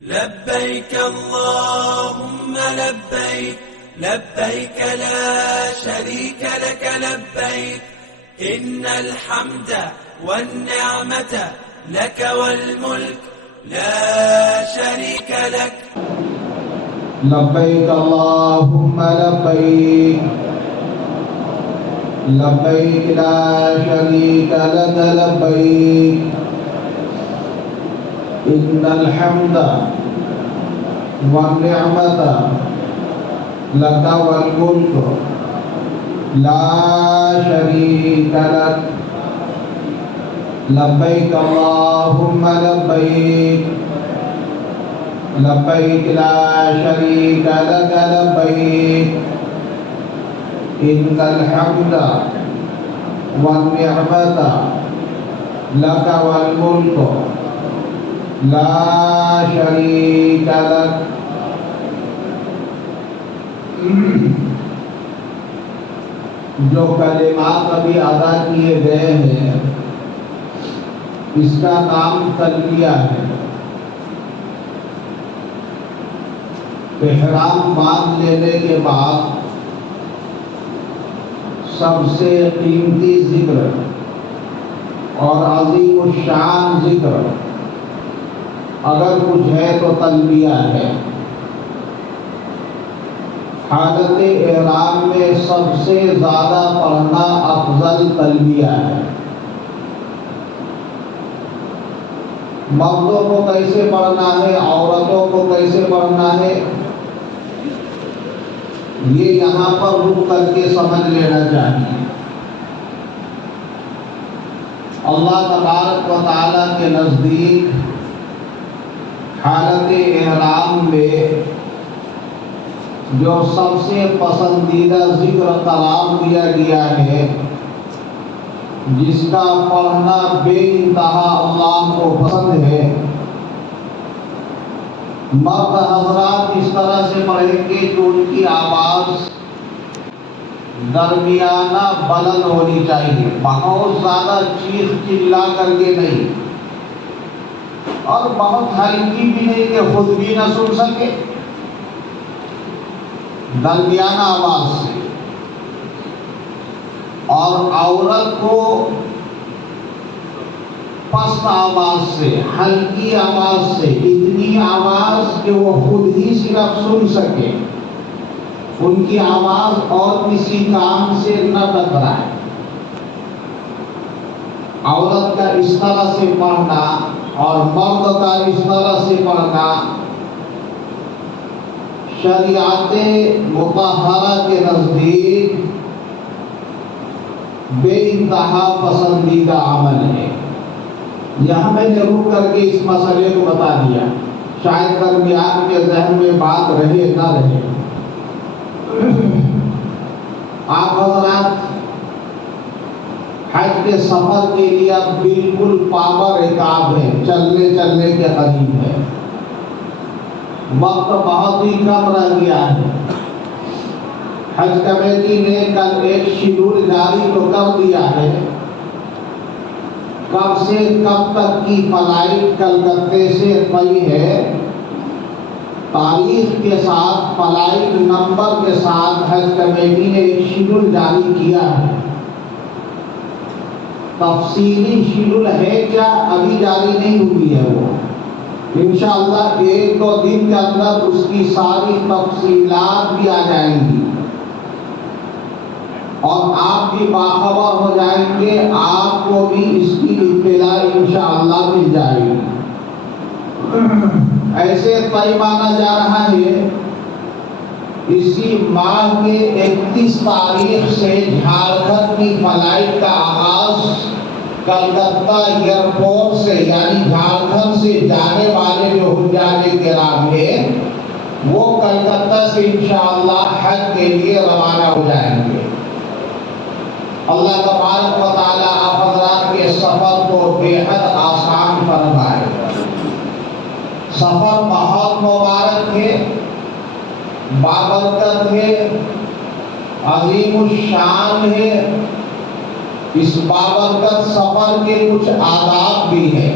لبيك اللهم لبيك لبيك لا شريك لك لبيك إن الحمد والنعمة لك والملك لا شريك لك. لبيك اللهم لبيك لبيك لا شريك لك لبيك إن الحمد والنعمة لك والملك لا شريك لك. لبيك اللهم لبيك لبيك لا شريك لك لبيك إن الحمد والنعمة لك والملك لا شريك لك. جو کلمات ابھی ادا کیے گئے ہیں اس کا نام تلبیہ ہے. احرام باندھ لینے کے بعد سب سے قیمتی ذکر اور عظیم الشان ذکر اگر کچھ ہے تو تلبیہ ہے. حالت احرام میں سب سے زیادہ پڑھنا افضل تلبیہ ہے. مردوں کو کیسے پڑھنا ہے، عورتوں کو کیسے پڑھنا ہے، یہ یہاں پر رک کر کے سمجھ لینا چاہیے. اللہ تبارک و تعالیٰ کے نزدیک حالت احرام میں جو سب سے پسندیدہ ذکر قرار دیا گیا ہے، جس کا پڑھنا بے انتہا اللہ کو پسند ہے، مرد حضرات اس طرح سے پڑھیں گے کہ ان کی آواز درمیانہ بلند ہونی چاہیے، بہت زیادہ چیخ چلا کر کے نہیں اور بہت ہلکی بھی نہیں کہ خود بھی نہ سن سکے. درمیانہ آواز سے. اور عورت کو پست آواز سے، ہلکی آواز سے، اتنی آواز کہ وہ خود ہی صرف سن سکے، ان کی آواز اور کسی کام سے نہ ٹکرائے. عورت کا اس طرح سے پڑھنا اور مرد کا اس طرح سے پڑھنا شریعت مطہرہ کے نزدیک بے انتہا پسندیدہ عمل ہے. یہاں میں نے رک کر کے اس مسئلے کو بتا دیا، شاید درمیان کے ذہن میں بات رہے نہ رہے. آپ حضرات حج کے سفر کے لیے اب بالکل پاور رکاب ہے، چلنے کے قریب ہے، وقت بہت ہی کم رہ گیا ہے. حج کمیٹی نے کل ایک شیڈول جاری تو کر دیا ہے، کب سے کب تک کی فلائٹ کلکتے سے طے ہے، تاریخ کے ساتھ، فلائٹ نمبر کے ساتھ حج کمیٹی نے ایک شیڈول جاری کیا ہے. تفصیلی شیڈول ہے کیا ابھی جاری نہیں ہوئی ہے، وہ انشاءاللہ ایک دو دن کے اندر اس کی ساری تفصیلات بھی آ جائیں گی اور آپ بھی باخبر ہو جائیں گے، آپ کو بھی اس کی اطلاع انشاءاللہ مل جائے گی. ایسے طے مانا جا رہا ہے اسی ماہ کے 31 تاریخ سے جھارکھنڈ کی فلائٹ کا آغاز کلکتہ ایئرپورٹ سے، یعنی جھارکھنڈ سے جانے والے جو حجاج کرام ہیں وہ کلکتہ سے انشاءاللہ حج کے لیے روانہ ہو جائیں گے. اللہ تبارک و تعالیٰ آپ حضرات کے سفر کو بے حد آسان فرمائے. سفر بہت مبارک ہے، بابرکت ہے، عظیم الشان ہے. اس بابرکت سفر کے کچھ آداب بھی ہیں.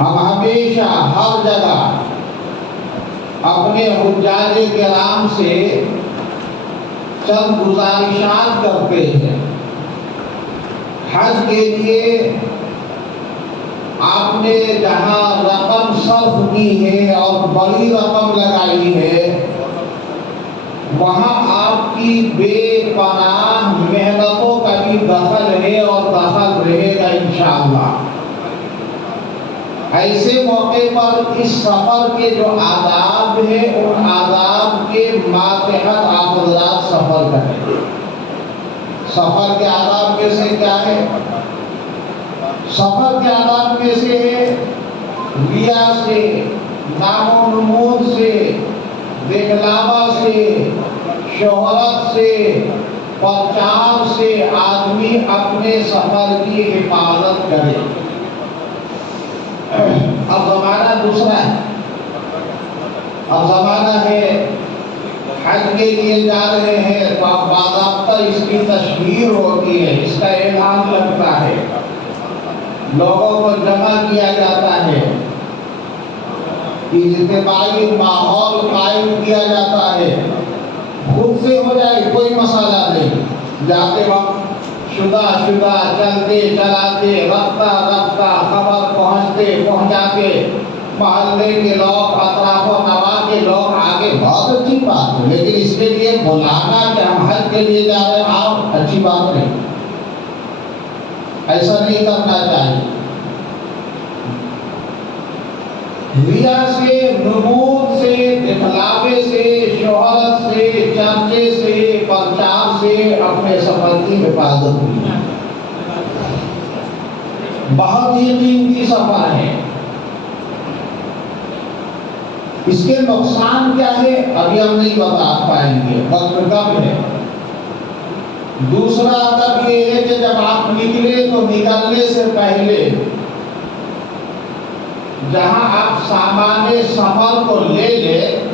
ہم ہمیشہ ہر جگہ اپنے حجاج کرام سے چند گزارشات کرتے ہیں۔ حج کے لیے آپ نے جہاں رقم صرف کی ہے اور بڑی رقم لگائی ہے، وہاں آپ کی بے پناہ محنتوں کا بھی دخل ہے اور دخل رہے گا انشاءاللہ۔ ایسے موقع پر اس سفر کے جو آداب ہیں ان آداب کے ماتحت آپ حضرات سفر کریں۔ سفر کے آداب کیسے کیا ہے؟ سفر کے آداب کیسے ہے؟ ریا سے، نام و نمود سے، دکھلاوا سے، شہرت سے، پرچار سے آدمی اپنے سفر کی حفاظت کرے۔ اب زمانہ دوسرا ہے، اب زمانہ ہے حج کے لیے جا رہے ہیں تو اب باضابطہ اس کی تشہیر ہوتی ہے، اس کا اعلان لگتا ہے، لوگوں کو جمع کیا جاتا ہے، اجتماعی ماحول قائم کیا جاتا ہے۔ خود سے ہو جائے کوئی مسئلہ نہیں، جاتے وقت شدہ چلتے چلاتے رفتہ رفتہ خبر پہنچاتے محلے کے لوگ، اطراف و نواح کے لوگ آگے، بہت اچھی بات ہے، لیکن اس کے لیے بلانا کہ ہم حج کے لیے جا رہے ہیں آپ، اچھی بات نہیں، ایسا نہیں کرنا چاہیے۔ ریا سے، نمود سے، دکھلاوے سے، شہرت سے، چرچے سے، پرچار سے اپنے سفر کی حفاظت کی۔ بہت ہی قیمتی سفر ہے۔ اس کے نقصان کیا ہے ابھی ہم نہیں بتا پائیں گے، وقت کم ہے۔ دوسرا ادب یہ ہے کہ جب آپ نکلے تو نکلنے سے پہلے جہاں آپ سامان سفر کو لے لیں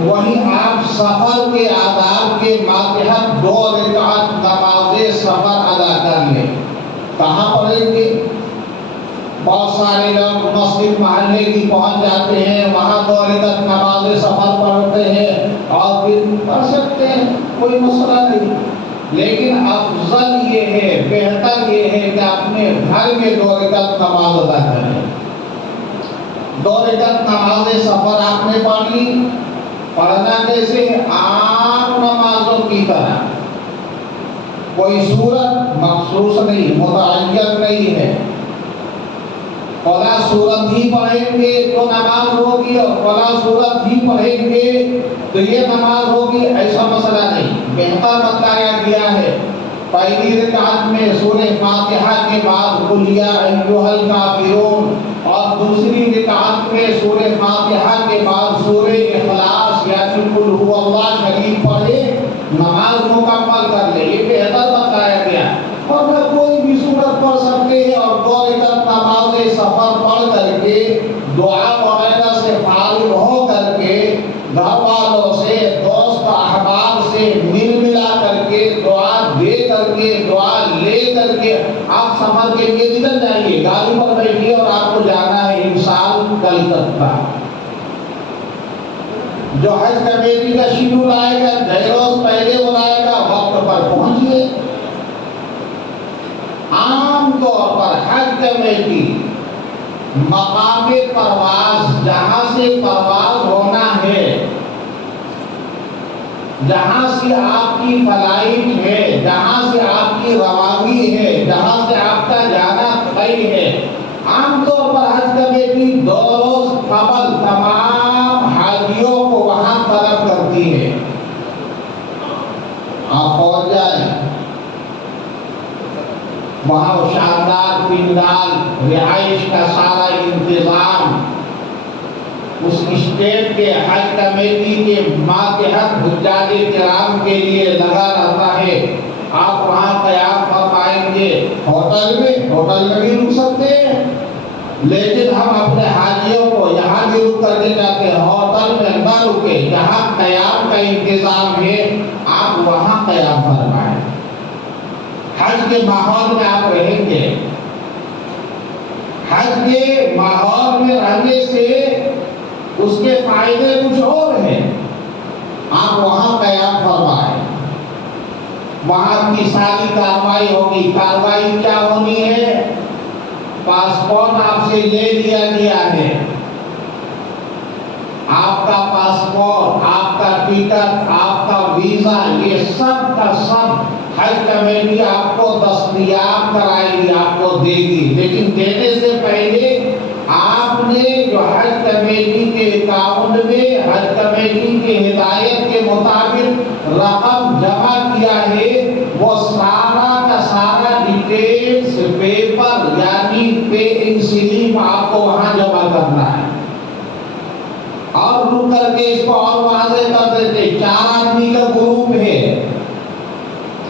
وہیں آپ سفر کے آداب کے ماتحت 2 رکعت نماز سفر ادا کر لیں۔ کہاں پڑھیں گے؟ بہت سارے لوگ مسجد محلے کی پہنچ جاتے ہیں، وہاں 2 رکعت نماز سفر پڑھتے ہیں اور پھر پڑھ سکتے ہیں، کوئی مسئلہ نہیں، لیکن افضل یہ ہے، بہتر یہ ہے کہ اپنے گھر میں 2 رکعت نماز ادا کریں۔ 2 رکعت نماز سفر آپ نے پڑھ لی، پڑھنا کیسے؟ عام نمازوں کی طرح، کوئی صورت مخصوص نہیں، متعین نہیں ہے، فلاں صورت ہی پڑھیں گے تو نماز ہوگی اور فلاں صورت ہی پڑھیں گے تو یہ نماز ہوگی، ایسا مسئلہ نہیں، بہتر بتایا گیا ہے۔ پہلی رکعت میں سورہ فاتحہ کے بعد قل یا ایھا الکافرون اور دوسری رکعت میں سورہ فاتحہ کے بعد سورہ اخلاص یعنی قل ھو اللہ شریف پڑھے، نماز مکمل کر لے، یہ بہتر بتایا گیا۔ اور کوئی بھی صورت پڑھ سکتے ہیں اور 2 رکعت نماز سفر پڑھ کر کے دعا وغیرہ سے فارغ ہو کر کے گھر والوں سے، دوست احباب سے مل ملا کر کے دعا دے کر کے، دعا لے کر کے آپ سفر کے لیے نکل جائیے، گاڑی پر بیٹھیے اور آپ کو جانا ہے انشاء کل تک کا۔ جو حج کمیٹی کا شیڈول آئے گا 2 روز پہلے بلائے گا، وقت پر پہنچیے۔ عام طور پر حج کمیٹی مقام پرواز، جہاں سے پرواز ہونا ہے، جہاں سے آپ کی فلائٹ ہے، جہاں سے آپ کی روانگی ہے، جہاں سے آپ کا جانا طے ہے، عام طور پر حج کمیٹی 2 روز قبل تمام حاجیوں کو وہاں طلب کرتی ہے۔ آپ پہنچ جائیں، وہاں شاندار پنڈال، رہائش کا سارا انتظام اس اسٹیٹ کے حج کمیٹی کے ماتحت حجاج کرام کے لیے لگا رہتا ہے۔ آپ وہاں قیام فرمائیں گے، ہوٹل میں بھی رک سکتے ہیں، لیکن ہم اپنے حاجیوں کو یہاں بھی رک کر کے جاتے ہیں، ہوٹل میں نہ رکے، جہاں قیام کا انتظام ہے آپ وہاں قیام فرمائیں۔ حج کے ماحول میں آپ رہیں گے، حج کے ماحول میں رہنے سے اس کے فائدے کچھ اور ہیں. آپ وہاں قیام فرمائیں، وہاں کی ساری کارروائی ہوگی. کارروائی کیا ہونی ہے؟ پاسپورٹ آپ سے لے لیا گیا ہے، آپ کا پاسپورٹ، آپ کا ٹکٹ، آپ کا ویزا، یہ سب کا سب حج کمیٹی آپ کو دستیاب کرائے گی، آپ کو دے گی. لیکن دینے سے پہلے آپ نے جو حج کمیٹی کے اکاؤنٹ میں حج کمیٹی کی ہدایت کے مطابق رقم جمع کیا ہے، وہ سارا کا سارا ڈیٹیلز پیپر یعنی پے سلپ آپ کو وہاں جمع کرنا ہے. اور رک کر کے اس کو اور واضح کر دیتے، 4 آدمی کا گروپ ہے،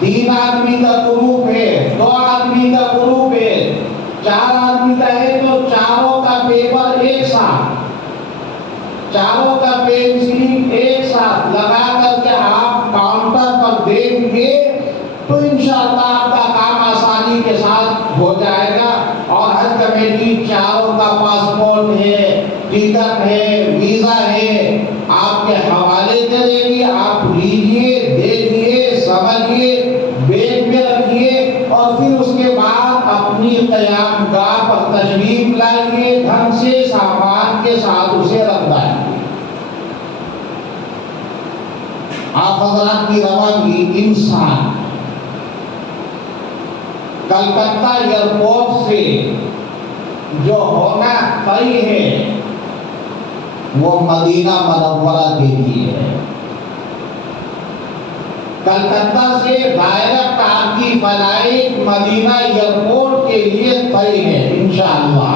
3 آدمی کا گروپ ہے، 2 آدمی کا گروپ ہے، 4 آدمی کا ہے تو چاروں کا پیپر ایک ساتھ، چاروں کا پین سلپ ایک ساتھ لگا کر کے آپ کاؤنٹر پر دیں گے تو انشاءاللہ آپ کا کام آسانی کے ساتھ ہو جائے گا. اور حج کمیٹی چاروں کا پاسپورٹ ہے، ٹکٹ ہے، ویزا ہے، آپ کے حوالے کرے گی. آپ لیجیے، دیکھیے، سمجھیے، بیگ میں رکھیے اور پھر اس کے بعد اپنی قیام گاہ پر تشریف لائیے، ڈھنگ سے سامان کے ساتھ اسے رکھ دائیں. آپ حضرات کی روانگی انسان کلکتہ ایئرپورٹ سے جو ہونا طے ہے وہ مدینہ منورہ کے لیے ہے. کلکتہ سے ڈائریکٹ آپ کی فلائٹ مدینہ ایئرپورٹ کے لیے طے ہے انشاءاللہ.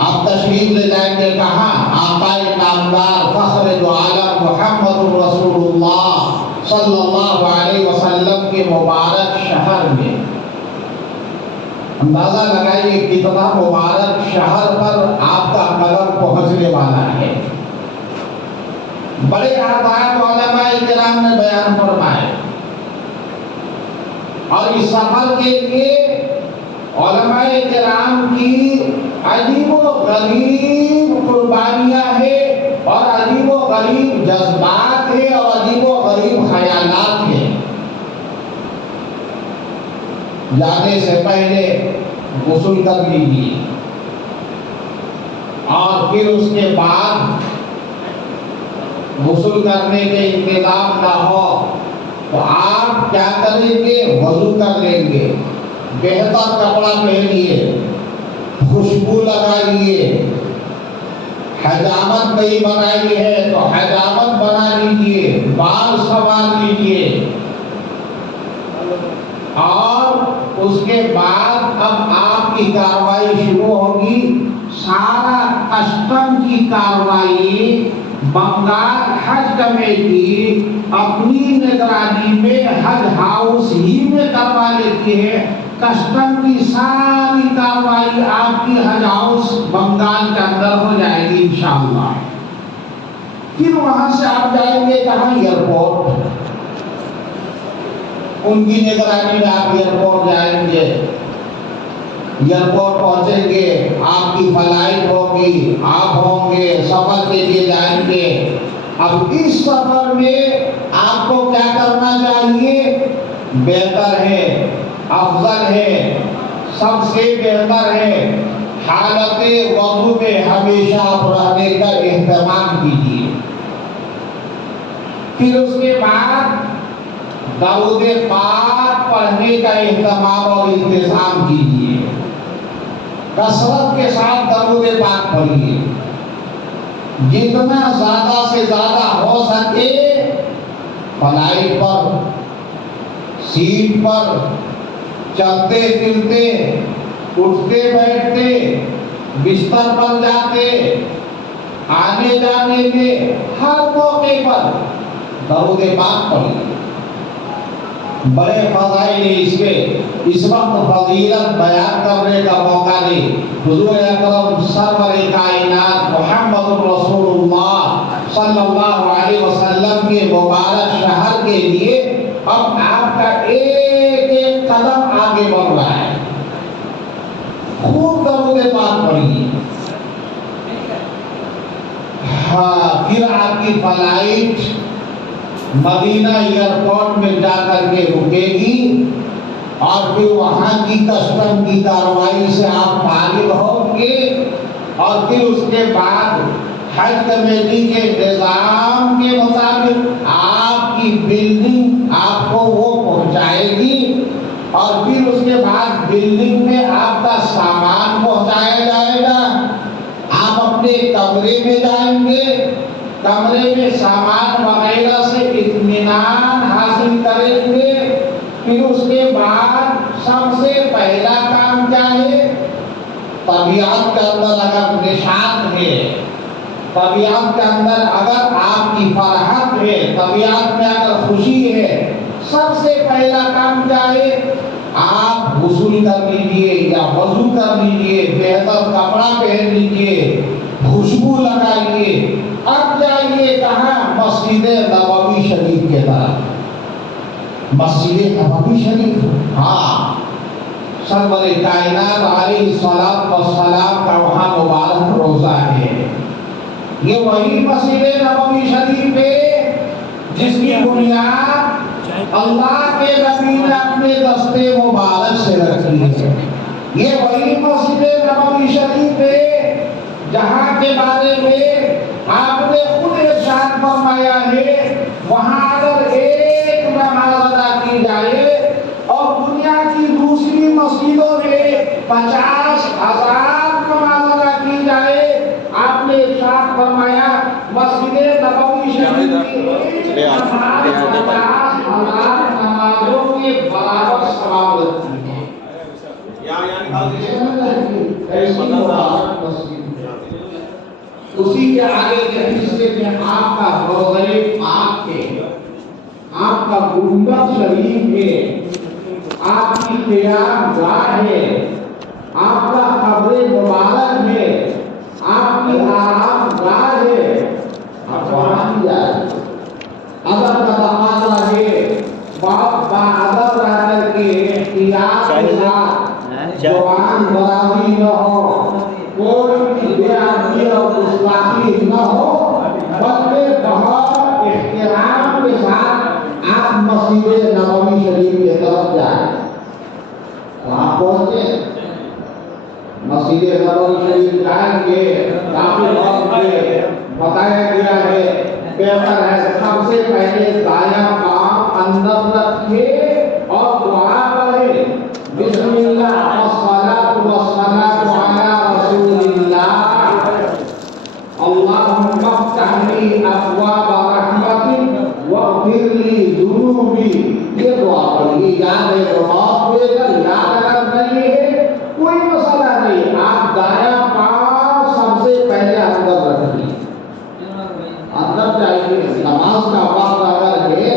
آپ تشریف لے جائیں گے کہاں؟ آقا نامدار فخر دو عالم محمد رسول اللہ صلی اللہ علیہ وسلم کے مبارک شہر میں. اندازہ لگائیے کتنا مبارک شہر پر آپ کا قدم پہنچنے والا ہے. بڑے آداب علماء کرام نے بیان فرمائے اور اس سفر کے لیے علماء کرام کی عجیب و غریب قربانیاں ہیں اور عجیب و غریب جذبات ہیں اور عجیب و غریب خیالات ہیں. جانے سے پہلے غسل کر لیجیے اور پھر اس کے بعد غسل کرنے کے انتظام نہ ہو تو آپ کیا کریں گے؟ وضو کر لیں گے، بہتر کپڑا پہنیے، خوشبو لگائیے، حجامت نہیں بنائی ہے تو حجامت بنا لیجیے، بال سنوار لیجیے اور اس کے بعد اب آپ کی کارروائی شروع ہوگی. سارا کسٹم کی کارروائی بنگال حج کمیٹی اپنی نگرانی میں حج ہاؤس ہی میں کروا لیتی ہے. کسٹم کی ساری کارروائی آپ کی حج ہاؤس بنگال کے اندر ہو جائے گی انشاءاللہ. پھر وہاں سے آپ جائیں گے کہاں؟ ایئرپورٹ. ان کی نگرانی میں آپ ایئرپورٹ جائیں گے، ایئرپورٹ پہنچیں گے، آپ کی فلائٹ ہوگی، آپ ہوں گے، سفر کے لیے جائیں گے. اب اس سفر میں آپ کو کیا کرنا چاہیے؟ بہتر ہے، افضل ہے، سب سے بہتر ہے حالت وضو میں ہمیشہ آپ رہنے کا اہتمام کیجیے. پھر اس کے بعد درود پاک پڑھنے کا اہتمام اور انتظام کیجیے. کثرت کے ساتھ درود پاک پڑھیے، جتنا زیادہ سے زیادہ ہو سکے. فلائٹ پر، سیٹ پر، چلتے پھرتے، اٹھتے بیٹھتے، بستر پر جاتے، آنے جانے میں ہر موقع پر درود پاک پڑھیے. بڑے فضائل اس کے اس وقت فضیلت بیان کرنے کا موقع نہیں. حضور اکرم سرور کائنات محمد رسول اللہ صلی اللہ علیہ وسلم کے مبارک شہر کے لیے اب آپ کا ایک ایک قدم آگے بڑھ رہا ہے. پھر آپ کی فلائٹ مدینہ ایئرپورٹ میں جا کر کے رکے گی اور پھر وہاں کی کسٹم کی کارروائی سے آپ فارغ ہوں گے اور پھر اس کے بعد حج کمیٹی کے نظام کے مطابق آپ کی بلڈنگ آپ کو وہ پہنچائے گی اور پھر اس کے بعد بلڈنگ میں آپ کا سامان پہنچایا جائے گا. آپ اپنے کمرے میں جائیں گے, کمرے میں سامان وغیرہ سے اطمینان حاصل کریں گے. پھر اس کے بعد سب سے پہلا کام کیا ہے؟ طبیعت کے اندر اگر نشاط ہے, طبیعت کے اندر اگر آپ کی فرحت ہے, طبیعت میں اگر خوشی ہے, سب سے پہلا کام کیا ہے؟ آپ غسل کر لیجئے یا وضو کر لیجئے, بہتر کپڑا پہن لیجئے, خوشبو لگائیے, اب جائیے کہاں؟ مسجد نبوی شریف کے طرف. مسجد نبوی شریف, ہاں, سرور کائنات علیہ الصلوۃ والسلام کا وہاں مبارک روضہ ہے. یہ وہی مسجد نبوی شریف ہے جس کی بنیاد اللہ کے نبی نے اپنے دستے مبارک سے رکھی ہے. یہ وہی مسجد نبوی شریف ہے جہاں کے بارے میں آپ نے خود ارشاد فرمایا ہے وہاں اگر ایک نماز ادا کی جائے اور دنیا کی دوسری مسجدوں میں 50,000 نماز ادا کی جائے, آپ نے ارشاد فرمایا مسجد نبوی شریف کی نماز 50,000 نمازوں کے برابر ثواب رکھتی ہے. اسی کے آگے کے حصے میں آپ کا روضہ پاک ہے, آپ کا گنبد شریف ہے, آپ کی قیام گاہ ہے, آپ کا قبر مبارک ہے, آپ کی آرام گاہ ہے. آپ وہاں بھی جائیں, ادب کا تقاضا ہے باادب رہ کر کے احتیاط کے ساتھ زبان درازی نہ ہو, کوئی بے ادبی اور گستاخی نہ ہو, بلکہ بہت احترام کے ساتھ آپ مسجد نبوی شریف کی طرف جائیں. وہاں پہنچے, مسجد نبوی شریف جائیں گے, کافی وقت میں بتایا گیا ہے, بہتر ہے سب سے پہلے دایاں پاؤں اندر رکھیے اور دعا کریں, بسم اللہ والصلاۃ والسلام علی رسول اللہ, اللہم افتح لی ابواب رحمتک واغفر لی ذنوبی. یہ دعا پڑھیے, یاد ہے تو موت دے کر, یاد اگر نہیں ہے کوئی مسئلہ نہیں, آپ دایاں پاؤں سب سے پہلے اندر رکھیے, اندر جائیے. نماز کا وقت اگر ہے,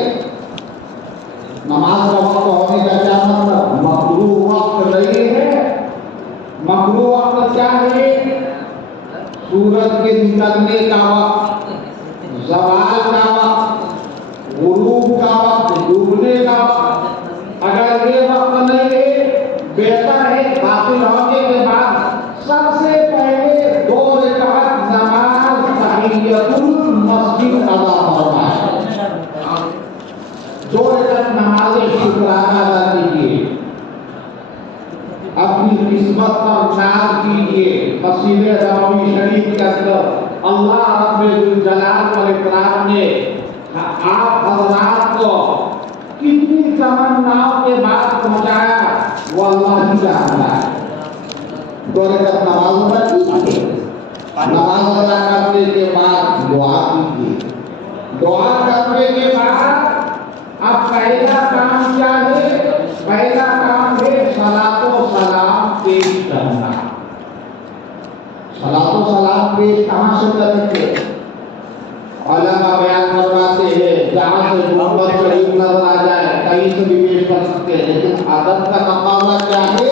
نماز کا وقت ہونے کا کیا مطلب؟ مکروہ وقت نہیں ہے. مکروہ وقت کیا ہے؟ سورج کے نکلنے کا وقت, زوال کا وقت, غروب کا وقت, ڈوبنے کا وقت. اگر یہ وقت نہیں ہے, بہتر ہے داخل ہونے کے بعد سب سے پہلے 2 رکعت نماز تحیۃ المسجد ادا فرمائیں. 2 رکعت نماز شکرانہ ادا کیجیے, اپنی قسمت پر ناز کیجیے. مسجد نبوی شریف کے اندر اللہ رب الجلال والاکرام نے آپ حضرات کو کتنی تمناؤں کے بعد پہنچایا وہ اللہ ہی جانتا ہے. 2 رکعت نماز ادا کیجیے, نماز ادا کرنے کے بعد دعا کیجیے. دعا کرنے کے بعد اب پہلا کام کیا ہے؟ پہلا کام ہے صلاۃ و سلام پیش کرنا. صلاۃ و سلام پیش کہاں سے کریں گے؟ علماء بیان کرواتے ہیں جہاں سے محمد شریف نظر آ جائے کہیں سے بھی پیش کر سکتے ہیں, لیکن ادب کا تقاضا کیا ہے؟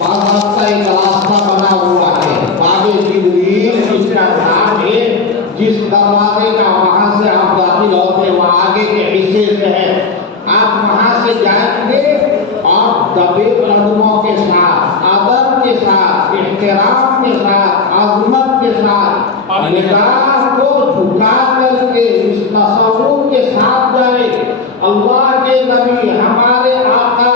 باضابطہ کا ایک راستہ بنا ہوا ہے, باب جبریل اس کا نام ہے, جس دروازے کا وہاں سے آپ داخل ہوتے وہ آگے کے حصے سے ہے. آپ وہاں سے جائیں گے اور دبے قدموں کے ساتھ, ادب کے ساتھ, احترام کے ساتھ, عظمت کے ساتھ نگاہ کو جھکا کر کے اس تصور کے ساتھ جائے اللہ کے نبی ہمارے آقا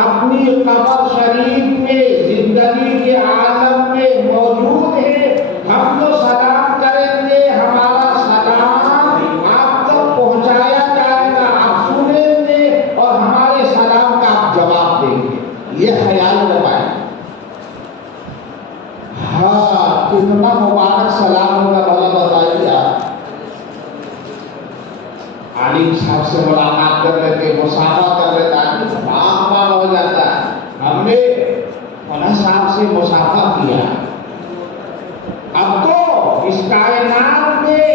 اپنی قبر شریف میں زندگی کے عالم میں موجود ہے، ہم جو سلام کریں گے ہمارا سلام آپ تک پہنچایا جائے گا، آپ سنیں گے اور ہمارے سلام کا آپ جواب دیں گے، یہ خیال رکھائیں۔ ہاں کتنا مبارک سلام ہوگا بھلا بتائیے آپ۔ عالم صاحب سے ملاقات کر لیتے، مصافحہ کر لیتا، آدمی ہو جاتا ہے۔ ہم نے مولانا صاحب سے مصافحہ کیا، اب تو اس کائنات میں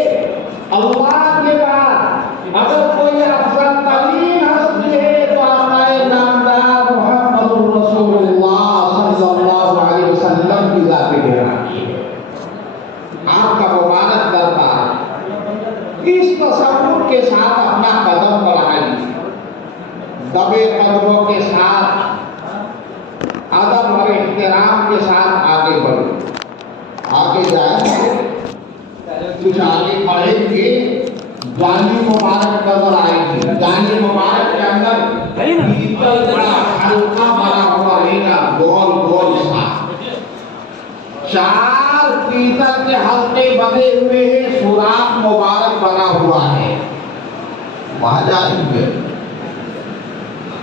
اللہ کے بعد اگر کوئی افضل ترین ہستی ہے تو آقا نامدار محمد رسول اللہ صلی اللہ علیہ وسلم کی ذات گرامی ہے، آپ کا مبارک دربار۔ اس تصور کے ساتھ اپنا قدم بڑھائیے، دبے قدموں کے ساتھ ادب اور احترام کے ساتھ آگے بڑھیں، آگے جائیں، کچھ آگے بڑھیں گے، جانی مبارک نظر آئے گی، جانی مبارک کے اندر پیتل بڑا حلقہ بنا ہوا رہے گا، گول گول سا، 4 پیتل کے حلقے بنے ہوئے ہیں، سوراخ مبارک بنا ہوا ہے، وہاں جائیں گے۔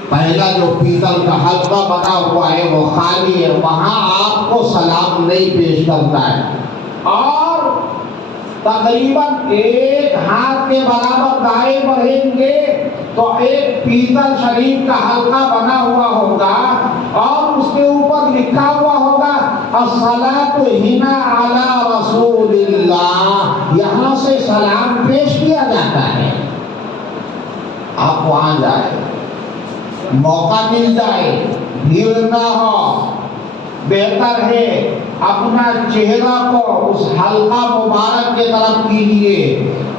پہلا جو پیتل کا حلقہ بنا ہوا ہے وہ خالی ہے، وہاں آپ کو سلام نہیں پیش کرتا ہے، اور تقریباً 1 ہاتھ کے برابر دائیں بڑھیں گے تو ایک پیتل شریف کا حلقہ بنا ہوا ہوگا اور اس کے اوپر لکھا ہوا ہوگا الصلاۃ ہنا علی رسول اللہ، یہاں سے سلام پیش کیا جاتا ہے۔ آپ وہاں جائیں، موقع مل جائے، بھیڑ نہ ہو، بہتر ہے اپنا چہرہ کو اس حلقہ مبارک کے طرف کیجئے،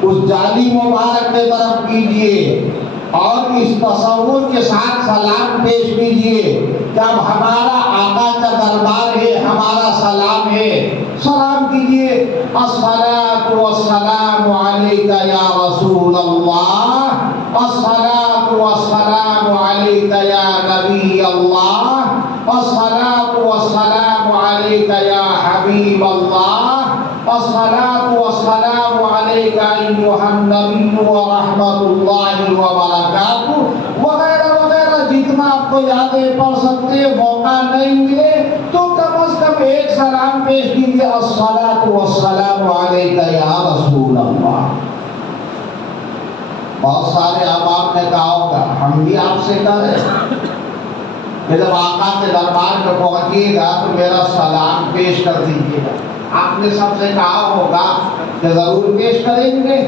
اس جالی مبارک کے طرف کیجئے اور اس تصور کے ساتھ سلام پیش کیجئے کہ اب ہمارا آقا کا دربار ہے، ہمارا سلام ہے، سلام کیجئے، الصلاۃ والسلام علیک یا رسول اللہ، الصلاۃ والسلام علیک یا نبی اللہ، الصلاۃ والسلام علیک یا حبیب اللہ، الصلاۃ والسلام علیک ایھا النبی ورحمۃ اللہ وبرکاتہ، وغیرہ وغیرہ جتنا آپ کو یادیں پڑھ سکتے ہیں۔ موقع نہیں ملے تو کم از کم ایک سلام پیش کیجیے، الصلاۃ والسلام علیک یا رسول اللہ۔ بہت سارے احباب نے کہا ہوگا، ہم بھی آپ سے کہہ رہے ہیں کہ جب آقا کے دربار میں پہنچیے گا تو میرا سلام پیش کر دیجیے گا۔ آپ نے سب سے کہا ہوگا کہ ضرور پیش کریں گے۔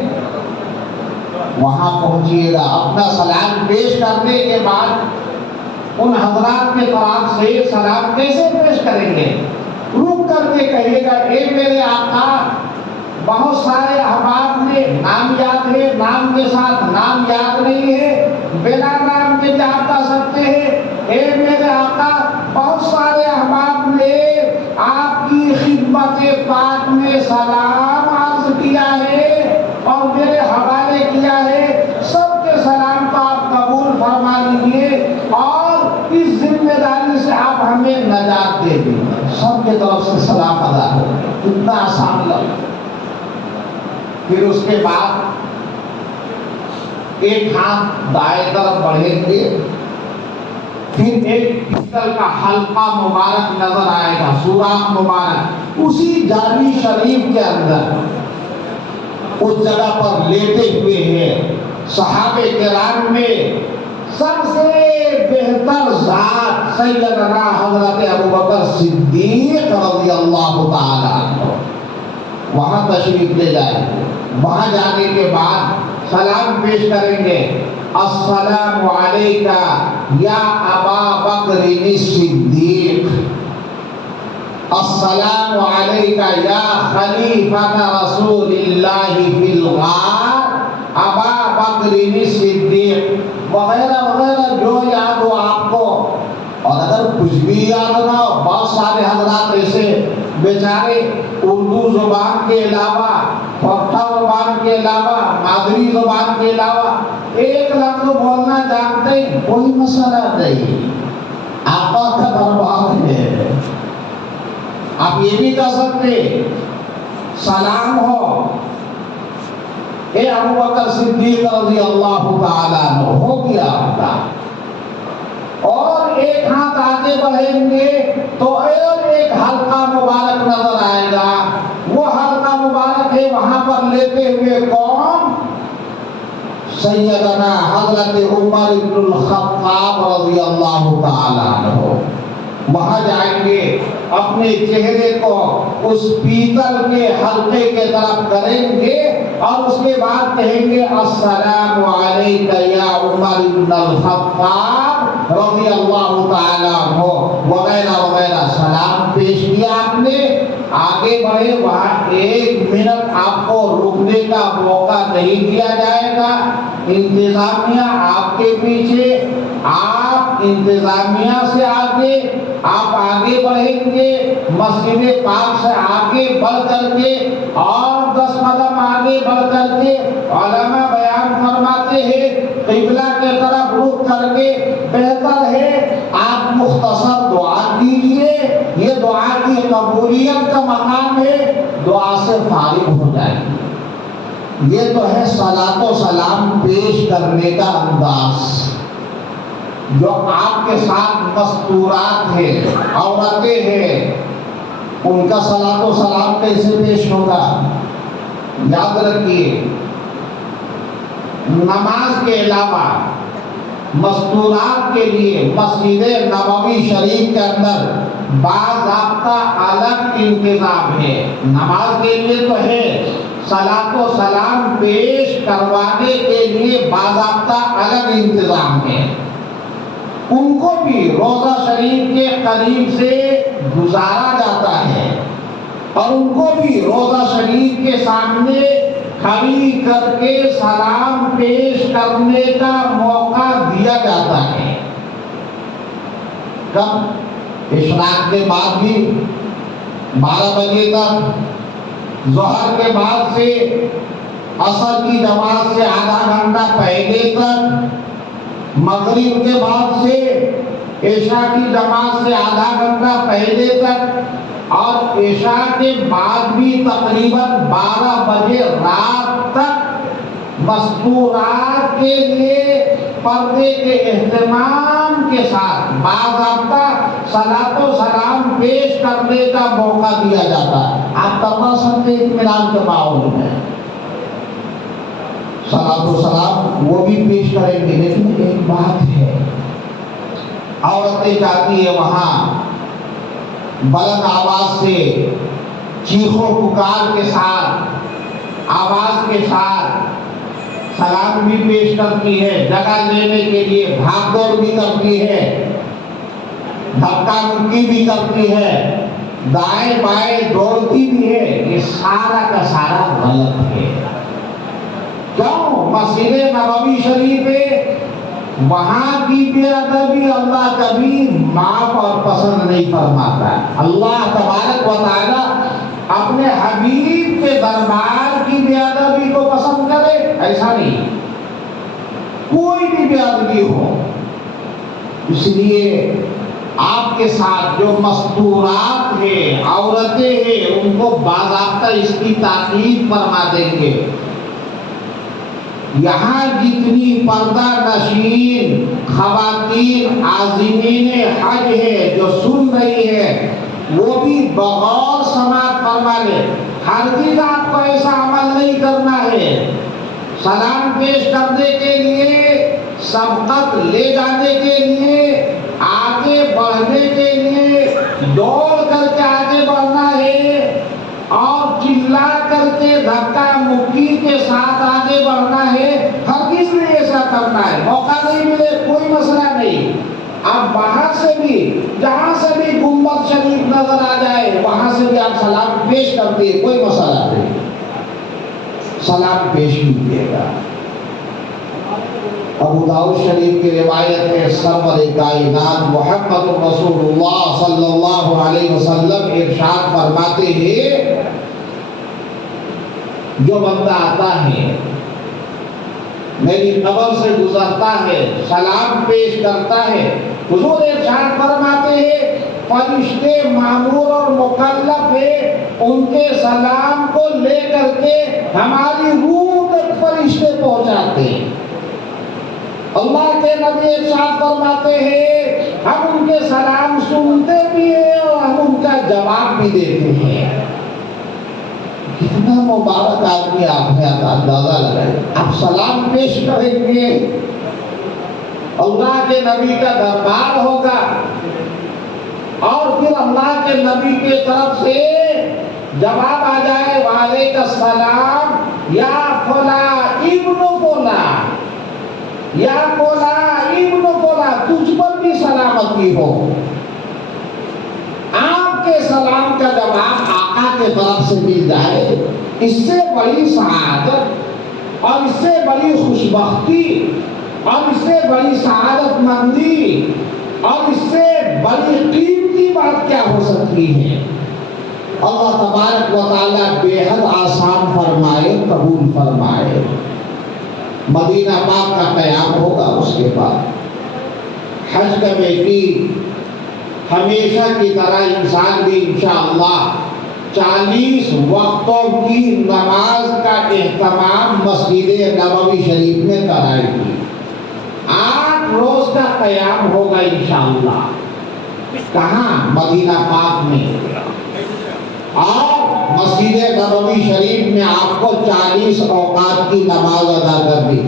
وہاں پہنچیے گا، اپنا سلام پیش کرنے کے بعد ان حضرات کے طرف سے سلام کیسے پیش کریں گے؟ رک کر کے کہیے گا، اے میرے آقا، بہت سارے احباب نے نام یاد ہے، نام کے ساتھ نام یاد نہیں ہے، بلا نام کے بھی آپ کہہ سکتے ہیں، اے میرے آقا، بہت سارے احباب نے آپ کی خدمت پاک میں سلام عرض کیا ہے اور میرے حوالے کیا ہے، سب کے سلام کو آپ قبول فرما لیجیے اور اس ذمہ داری سے آپ ہمیں نجات دے دیں۔ سب کے طرف سے سلام ادا ہو، کتنا آسان لفظ۔ پھر اس کے بعد ایک ہاتھ دائیں طرف بڑھیں گے، پھر ایک پیتل کا حلقہ مبارک نظر آئے گا، سوراخ مبارک، اسی جالی شریف کے اندر اس جگہ پر لیٹے ہوئے ہیں صحابہ کرام میں سب سے بہتر ذات سیدنا حضرت ابوبکر صدیق رضی اللہ تعالی عنہ۔ وہاں تشریف لے جائیں گے، وہاں جانے کے بعد سلام پیش کریں گے، السلام علیکہ یا ابا بکر الصدیق، السلام علیکہ یا خلیفۃ رسول اللہ فی الغار ابا بکر الصدیق، وغیرہ وغیرہ جو یاد ہو آپ کو۔ اور اگر کچھ بھی یاد نہ ہو، بہت سارے حضرات ایسے بیچارے اردو زبان کے علاوہ، پختہ زبان کے علاوہ، مادری زبان کے علاوہ ایک لفظ بولنا جانتے ہیں، کوئی مسئلہ نہیں، آقا کا دربار ہے۔ آپ یہ بھی کہہ سکتے سلام ہو، اے ابو بکر صدیق رضی اللہ تعالیٰ عنہ، ہو گیا آپ کا، اور ایک ہاتھ آگے بڑھیں گے تو اور ایک حلقہ مبارک نظر آئے گا، وہ حلقہ مبارک ہے وہاں پر لیتے ہوئے کون؟ سیدنا حضرت عمر بن الخطاب رضی اللہ تعالیٰ عنہ۔ وہاں جائیں گے، اپنے چہرے کو اس پیتل کے حلقے کے طرف کریں گے اور اس کے بعد کہیں گے السلام علیک یا عمر بن الخطاب رضی اللہ تعالیٰ عنہ، وغیرہ وغیرہ۔ سلام پیش کیا آپ نے، آگے بڑھے، وہاں ایک منٹ آپ کو رکنے کا موقع نہیں دیا جائے گا۔ انتظامیہ آپ کے پیچھے، آپ انتظامیہ سے آگے، آپ آگے بڑھیں گے، مسجد پاک سے آگے بڑھ کر کے اور 10 قدم آگے بڑھ کر کے علماء بیان فرماتے ہیں قبلہ کے طرف رخ کر کے بہتر ہے آپ مختصر دعا کیجئے، یہ دعا کی قبولیت کا مقام ہے، دعا سے فارغ ہو جائیں گے۔ یہ تو ہے صلاۃ و سلام پیش کرنے کا انداز۔ جو آپ کے ساتھ مستورات ہیں، عورتیں ہیں، ان کا صلاۃ و سلام کیسے پیش ہوگا؟ یاد رکھیے، نماز کے علاوہ مستورات کے لیے مسجد نبوی شریف کے اندر باضابطہ الگ انتظام ہے۔ نماز کے لیے تو ہے، صلاۃ و سلام پیش کروانے کے لیے باضابطہ الگ انتظام ہے۔ ان کو بھی روضہ شریف کے قریب سے گزارا جاتا ہے اور ان کو بھی روضہ شریف کے سامنے کھڑی کر کے سلام پیش کرنے کا موقع دیا جاتا ہے۔ کب؟ اشراق کے بعد بھی 12 بجے تک، ظہر کے بعد سے عصر کی نماز سے آدھا گھنٹہ پہلے تک، مغرب کے بعد سے عشاء کی جماعت سے آدھا گھنٹہ پہلے تک، اور عشاء کے بعد بھی تقریباً 12 بجے رات تک مستورات کے لیے پردے کے اہتمام کے ساتھ باضابطہ صلاۃ و سلام پیش کرنے کا موقع دیا جاتا ہے۔ آپ کروا سکتے ہیں اطمینان کے ماحول میں صلاۃ و سلام، وہ بھی پیش کریں گے، لیکن ایک بات ہے، عورتیں جاتی ہیں وہاں بلند آواز سے، چیخو پکار کے ساتھ، آواز کے ساتھ سلام بھی پیش کرتی ہے، جگہ لینے کے لیے بھاگ دوڑ بھی کرتی ہے، دھکا مکی بھی کرتی ہے، دائیں بائیں دوڑتی بھی ہے۔ یہ سارا کا سارا غلط ہے۔ کیوں؟ مسجد نبوی شریف ہے، وہاں کی بے ادبی اللہ کبھی معاف اور پسند نہیں فرماتا۔ اللہ تبارک و تعالی اپنے حبیب کے دربار کی بے ادبی کو پسند کرے؟ ایسا نہیں، کوئی بھی بے ادبی ہو۔ اس لیے آپ کے ساتھ جو مستورات ہیں، عورتیں ہیں، ان کو باضابطہ اس کی تاکید فرما دیں گے۔ یہاں جتنی پردہ نشین خواتین عازمین حج ہے جو سن رہی ہے، وہ بھی بغور سماعت فرما لے۔ ہرگز آپ کو ایسا عمل نہیں کرنا ہے۔ سلام پیش کرنے کے لیے، سبقت لے جانے کے لیے، آگے بڑھنے کے لیے دوڑ کر کے آگے بڑھنا ہے اور چلا کر کے دھکا مکی کے ساتھ آگے بڑھنا ہے۔ ہرگز نہیں ایسا کرنا ہے۔ موقع نہیں ملے کوئی مسئلہ نہیں، آپ وہاں سے بھی، جہاں سے بھی گنبد شریف نظر آ جائے وہاں سے بھی آپ سلام پیش کرتے ہیں، کوئی مسئلہ نہیں، سلام پیش کیجیے گا۔ ابو داؤد شریف کی روایت میں سرور کائنات محمد رسول اللہ صلی اللہ علیہ وسلم ارشاد فرماتے ہیں جو بندہ آتا ہے میری قبر سے گزرتا ہے سلام پیش کرتا ہے حضور ارشاد فرماتے ہیں فرشتے مامور اور مکلف ہیں ان کے سلام کو لے کر کے ہماری روح تک فرشتے پہنچاتے ہیں اللہ کے نبی ارشاد فرماتے ہیں ہم ان کے سلام سنتے بھی ہیں اور ہم ان کا جواب بھی دیتے ہیں کتنا مبارک آدمی آپ نے اندازہ لگائے آپ سلام پیش کریں گے اللہ کے نبی کا دربار ہوگا اور پھر اللہ کے نبی کے طرف سے جواب آ جائے وعلیکم السلام یا فلاں ابن فلاں یا فلاں ابن فلاں تجھ پر بھی سلامتی ہو آپ کے سلام کا جواب آقا کے طرف سے مل جائے اس سے بڑی سعادت اور اس سے بڑی خوشبختی اور اس سے بڑی سعادت مندی اور اس سے بڑی قیمتی بات کیا ہو سکتی ہے اللہ تبارک و تعالیٰ بے حد آسان فرمائے قبول فرمائے مدینہ پاک کا قیام ہوگا اس کے بعد حج کمیٹی ہمیشہ کی طرح انسان بھی انشاءاللہ 40 وقتوں کی نماز کا اہتمام مسجد نبوی شریف میں کرائے گی 8 روز کا قیام ہوگا انشاءاللہ کہاں مدینہ پاک میں اور مسجد نبوی شریف میں آپ کو 40 اوقات کی نماز ادا کر دی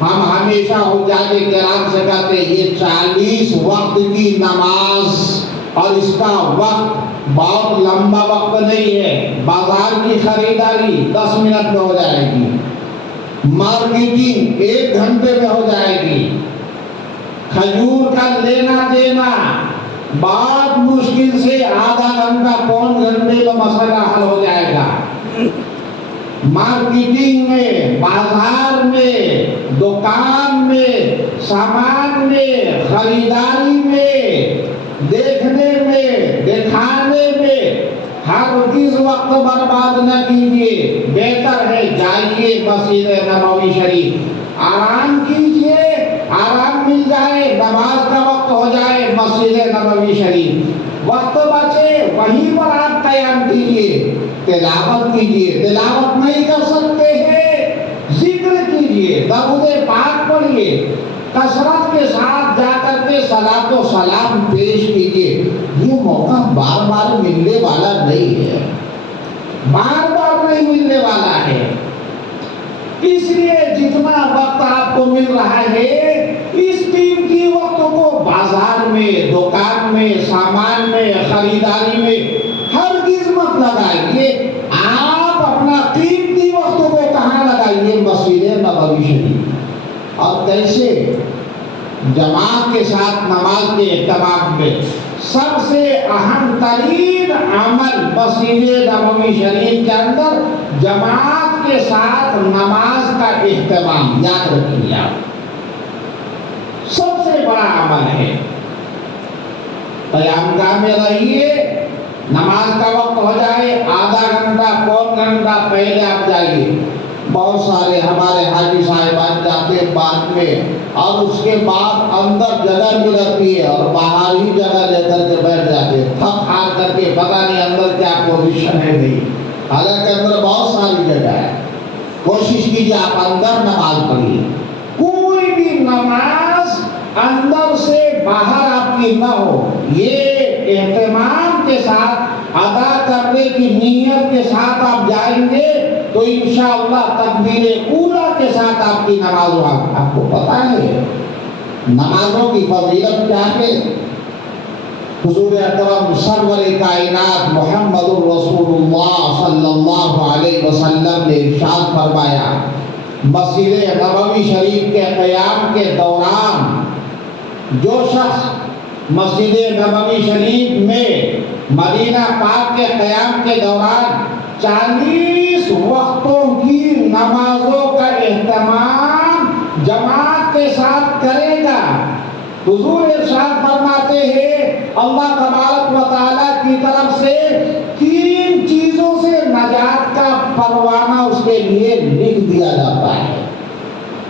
ہم ہمیشہ حجاج کرام سے کہتے ہیں یہ 40 وقت کی نماز اور اس کا وقت بہت لمبا وقت نہیں ہے بازار کی خریداری 10 منٹ میں ہو جائے گی مارکیٹنگ 1 گھنٹے میں ہو جائے گی کھجور کا لینا دینا بہت مشکل سے آدھا گھنٹہ پون گھنٹے میں مسئلہ حل ہو جائے گا مارکیٹنگ میں بازار میں دکان میں سامان میں خریداری میں دیکھنے میں دکھانے میں ہرگز وقت برباد نہ کیجیے بہتر ہے جائیے مسجد نبوی شریف آرام کیجیے آرام مل جائے نماز کا وقت ہو جائے مسجد نبوی شریف وقت بچے وہیں پر آپ قیام کیجیے تلاوت کیجیے تلاوت نہیں کر سکتے ہیں ذکر کیجیے درود پاک پڑھیے کثرت کے ساتھ جا کر کے صلاۃ و سلام پیش کیجیے یہ موقع بار بار ملنے والا نہیں ہے بار بار نہیں ملنے والا ہے اس لیے جتنا وقت آپ کو مل رہا ہے اس قیمتی وقت کو بازار میں دکان میں سامان میں خریداری میں ہرگز مت لگائیے آپ اپنا قیمتی وقت کو کہاں لگائیے مسجد نبوی شریف اور کیسے جماعت کے ساتھ نماز کے اہتمام میں سب سے اہم ترین عمل مسجد نبوی شریف کے اندر جماعت کے ساتھ نماز کا اہتمام یاد رکھیے آپ سب سے بڑا عمل ہے قیام گاہ میں رہیے نماز کا وقت ہو جائے آدھا گھنٹہ پون گھنٹہ پہلے آپ جائیے بہت سارے ہمارے حاجی صاحبان جاتے ہیں بعد میں اور اس کے بعد اندر جگہ بھی رہتی ہے اور باہر ہی جگہ لے کر کے بیٹھ جاتے ہیں تھک ہار کر کے پتہ نہیں اندر کیا پوزیشن ہے نہیں حالانکہ اندر بہت ساری جگہ ہے کوشش کیجیے آپ اندر نماز پڑھیے کوئی بھی نماز اندر سے باہر آپ کی نہ ہو یہ اہتمام کے ساتھ ادا کرنے کی نیت کے ساتھ آپ جائیں گے تو انشاءاللہ تکبیر اولیٰ کے ساتھ آپ کی نماز ہو آپ کو پتا ہے نمازوں کی فضیلت کیا ہے حضور اکرم سرور کائنات محمد رسول اللہ صلی اللہ علیہ وسلم نے ارشاد فرمایا مسجد نبوی شریف کے قیام کے دوران جو شخص مسجد نبوی شریف میں مدینہ پاک کے قیام کے دوران 40 وقتوں کی نمازوں کا اہتمام جماعت کے کے ساتھ کرے گا۔ حضور ارشاد فرماتے ہیں اللہ تبارک و تعالیٰ کی طرف سے 3 چیزوں سے نجات کا پروانہ اس کے لیے لکھ دیا جاتا ہے۔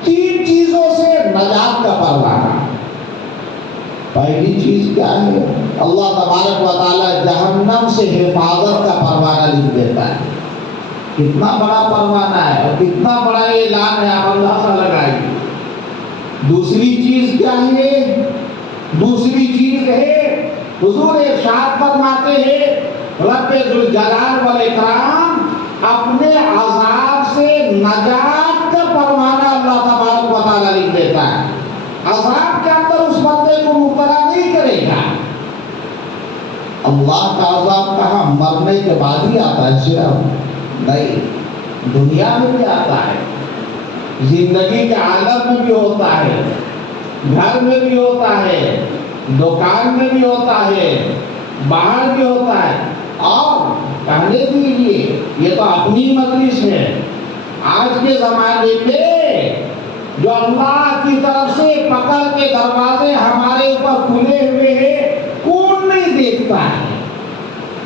3 چیزوں سے نجات کا پروانہ۔ پہلی چیز کیا ہے؟ اللہ تبارک و تعالیٰ جہنم سے حفاظت کا پروانہ لکھ دیتا ہے۔ کتنا بڑا پروانہ ہے اور کتنا بڑا اعلان ہے، آپ اللہ سے لگائیے۔ دوسری چیز کیا ہے؟ دوسری چیز ہے حضور ارشاد فرماتے ہیں رب ذوالجلال والاکرام اپنے عذاب سے نجات کا پروانہ اللہ تبارک و تعالیٰ لکھ دیتا ہے۔ عذاب کے اندر اس بندے کو مبتلا نہیں کرے گا۔ اللہ کا عذاب کہاں؟ مرنے کے بعد ہی آتا ہے صرف؟ نہیں، دنیا میں بھی آتا ہے، زندگی کے عالم میں بھی ہوتا ہے، گھر میں بھی ہوتا ہے، دکان میں بھی ہوتا ہے، باہر بھی ہوتا ہے۔ اور کہنے دیجیے، یہ تو اپنی مجلس ہے، آج کے زمانے میں جو اللہ کی طرف سے پکڑ کے دروازے ہمارے اوپر کھلے ہوئے ہیں، کون نہیں دیکھتا ہے،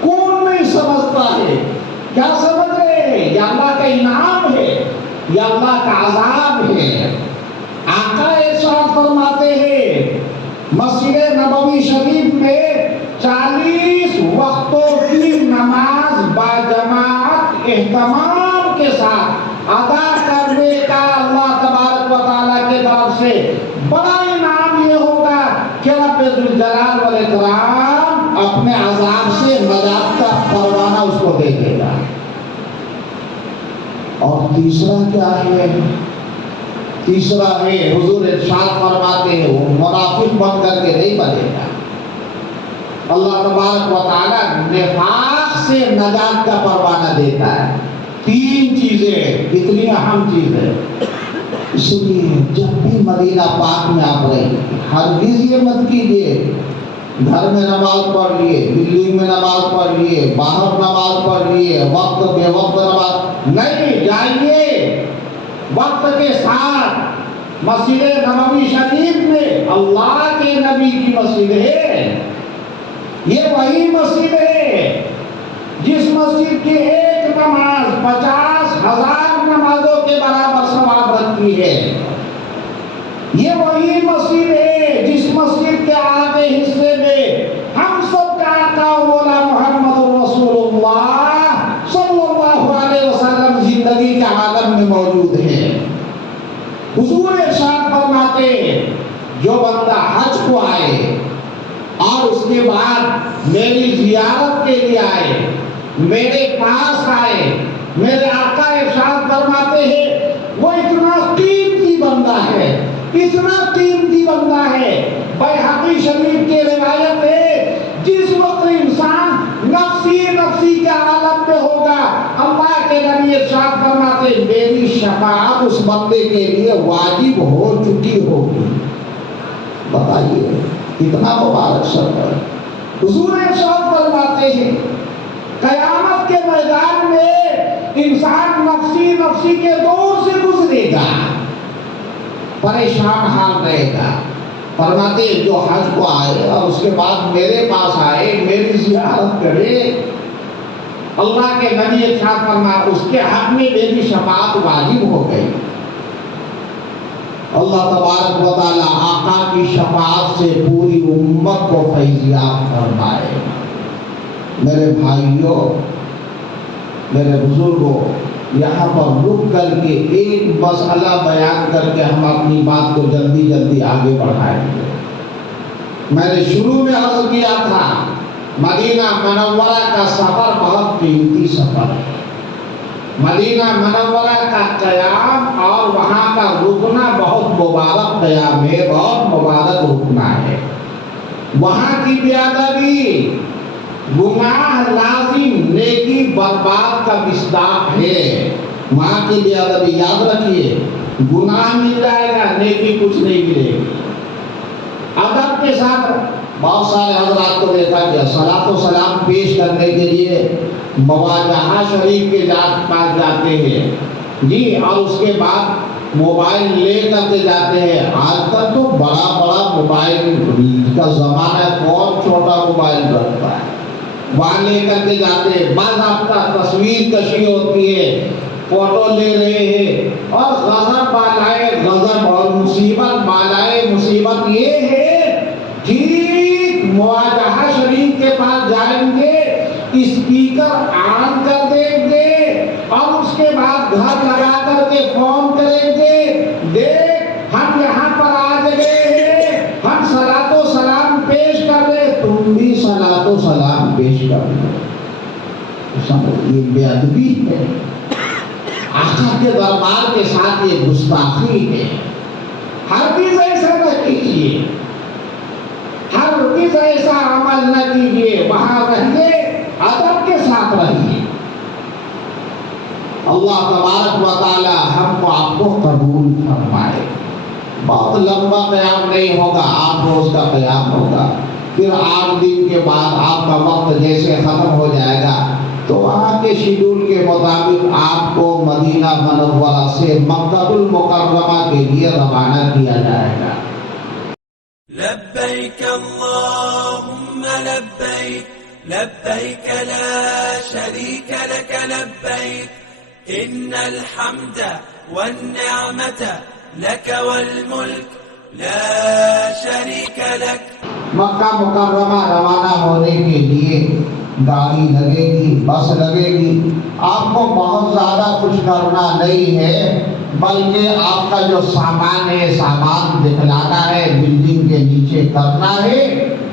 کون نہیں سمجھتا ہے؟ کیا سمجھ رہے ہیں؟ یہ اللہ کا انعام ہے، یہ اللہ کا عذاب ہے۔ آقا ارشاد فرماتے ہیں مسجد نبوی شریف میں 40 وقتوں کی نماز باجماعت اہتمام کے ساتھ ادا کرنے کا اللہ تبارک و تعالیٰ کی طرف سے بڑا انعام یہ ہوگا کہ رب ذوالجلال والاکرام اپنے عذاب سے نجات کا پروانہ اس کو دے دے گا۔ اور تیسرا کیا ہے؟ تیسرا ہے حضور ارشاد فرماتے ہیں وہ منافق بن کر کے نہیں بنے گا۔ اللہ تبارک و تعالیٰ نفاق سے نجات کا پروانہ دیتا ہے۔ 3 چیزیں کتنی اہم چیز ہے۔ اس لیے جب بھی مدینہ پاک میں آپ رہیں ہرگز یہ مت کیجیے گھر میں نماز پڑھ لیے، بلڈنگ میں نماز پڑھ لیے، باہر نماز پڑھ لیے، وقت بے وقت نماز نہیں، جائیے وقت کے ساتھ مسجد نبوی شریف میں اللہ کے نبی کی مسجد ہے۔ یہ وہی مسجد ہے جس مسجد کی ایک نماز 50,000 نمازوں کے برابر ثواب رکھتی ہے۔ یہ وہی مسجد ہے جس مسجد کے آگے حصے میں ہم سب کا آقا مولا محمد رسول اللہ صلی اللہ علیہ وسلم زندگی کے عالم میں موجود ہے۔ حضور ارشاد فرماتے جو بندہ حج کو آئے اور اس کے بعد میری زیارت کے لیے آئے، میرے پاس آئے، میرے آقا ارشاد فرماتے ہیں وہ اتنا قیمتی بندہ ہے، اتنا قیمتی بندہ ہے۔ بیہقی شریف کی روایت ہے جس وقت انسان نفسی نفسی کے عالم میں ہوگا اللہ کے نبی ارشاد فرماتے میری شفاعت اس بندے کے لیے واجب ہو چکی ہوگی۔ بتائیے کتنا مبارک شب ہے۔ حضور ارشاد فرماتے ہیں قیامت کے میدان میں انسان نفسی نفسی کے دور سے گزرے گا، پریشان حال رہے گا۔ فرماتے جو حج کو آئے اور اس کے بعد میرے پاس آئے، میری زیارت کرے، اللہ کے نبی ارشاد فرماتے اس کے حق میں میری شفاعت واجب ہو گئی۔ اللہ تبارک و تعالی آقا کی شفاعت سے پوری امت کو فیضیاب فرمائے۔ میرے بھائیوں، میرے بزرگوں، یہاں پر رک کر کے ایک مسئلہ بیان کر کے ہم اپنی بات کو جلدی جلدی آگے بڑھائیں گے۔ میں نے شروع میں عرض کیا تھا مدینہ منورہ کا سفر بہت قیمتی سفر ہے۔ مدینہ منورہ کا قیام اور وہاں کا رکنا بہت مبارک قیام ہے، بہت مبارک رکنا ہے۔ وہاں کی بے ادبی گناہ لازم نیکی برباد کا مصداق ہے۔ وہاں کی بے ادبی یاد رکھیے، گناہ مل جائے گا، نیکی کچھ نہیں ملے گی۔ ادب کے ساتھ بہت سارے حضرات کو دیکھا گیا صلاۃ و سلام پیش کرنے کے لیے مواجہہ شریف کے پاس جاتے ہیں جی، اور اس کے بعد موبائل لے کر کے جاتے ہیں. آج کل تو بڑا بڑا موبائل کا زمانہ ہے, کون چھوٹا موبائل رکھتا ہے, وہاں لے کر کے جاتے ہیں. بعض آپ کا تصویر کشی ہوتی ہے, فوٹو لے رہے ہیں, اور غضب بالائے غضب اور مصیبت بالائے مصیبت یہ ہے, ٹھیک مواجہہ شریف کے پاس جائیں گے, اسپیکر آن کر دیں گے, اور اس کے بعد گھر لگا کر کے فون کریں گے, دیکھ ہم یہاں پر آ گئے ہیں, ہم صلاۃ و سلام پیش کر رہے, تم بھی صلاۃ و سلام پیش کر رہے. یہ بے ادبی ہے, آقا کے دربار کے ساتھ یہ گستاخی ہے. ہرگز ایسا نہ کیجیے, ہرگز ایسا عمل نہ کیجیے, وہاں رہیے, ادب کے ساتھ رہیے. اللہ تبارک و تعالی ہم کو آپ کو قبول فرمائے. بہت لمبا قیام نہیں ہوگا, 8 روز کا قیام ہوگا, پھر 8 دن کے بعد آپ کا وقت جیسے ختم ہو جائے گا تو وہاں کے شیڈول کے مطابق آپ کو مدینہ منورہ سے مکہ المکرمہ کے لیے روانہ کیا جائے گا. لبيك اللهم لبيك لبيك لا شريك لك لبيك إن الحمد والنعمة لك والملك لا شريك لك. مکہ مکرمہ روانہ ہونے کے لیے گاڑی لگے گی, بس لگے گی. آپ کو بہت زیادہ کچھ کرنا نہیں ہے, بلکہ آپ کا جو سامان ہے سامان دکھلانا ہے, بلڈنگ کے نیچے کرنا ہے.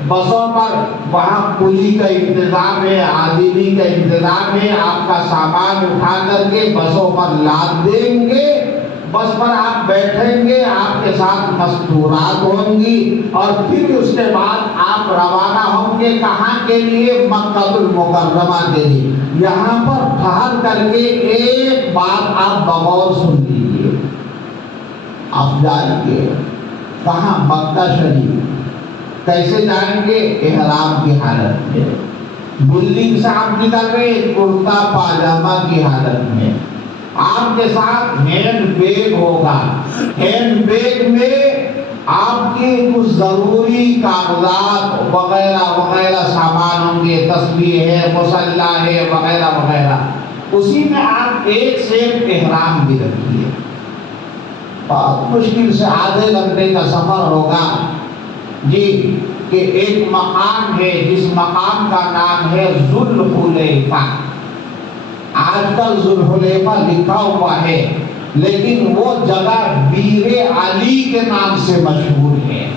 بسوں پر وہاں پلی کا انتظام ہے, عادلی کا انتظام ہے, آپ کا سامان اٹھا کر کے بسوں پر لاد دیں گے. بس پر آپ بیٹھیں گے, آپ کے ساتھ مستورات ہوں گی, اور پھر اس کے بعد آپ روانہ ہوں گے کہاں کے لیے؟ مکہ المکرمہ کے لیے. یہاں پر ٹھہر کر کے ایک بات آپ بغور سن لیجیے. آپ جائیں گے کہاں؟ مکہ شریف. کیسے جائیں گے؟ احرام کی حالت میں. بلڈنگ سے آپ نکل رہے کرتا پاجامہ کی حالت میں. آپ کے ساتھ ہینڈ بیگ ہوگا. ہینڈ بیگ میں آپ کی کچھ ضروری کاغذات وغیرہ وغیرہ سامان ہوں گے, تسبیح ہے, مصلی ہے, وغیرہ وغیرہ. اسی میں آپ ایک سے ایک احرام بھی رکھیے. بہت مشکل سے آدھے گھنٹے کا سفر ہوگا جی, کہ ایک مقام ہے جس مقام کا نام ہے ذوالحلیفہ. آج کل ذوالحلیفہ لکھا ہوا ہے, لیکن وہ جگہ بیر علی کے نام سے مشہور ہے.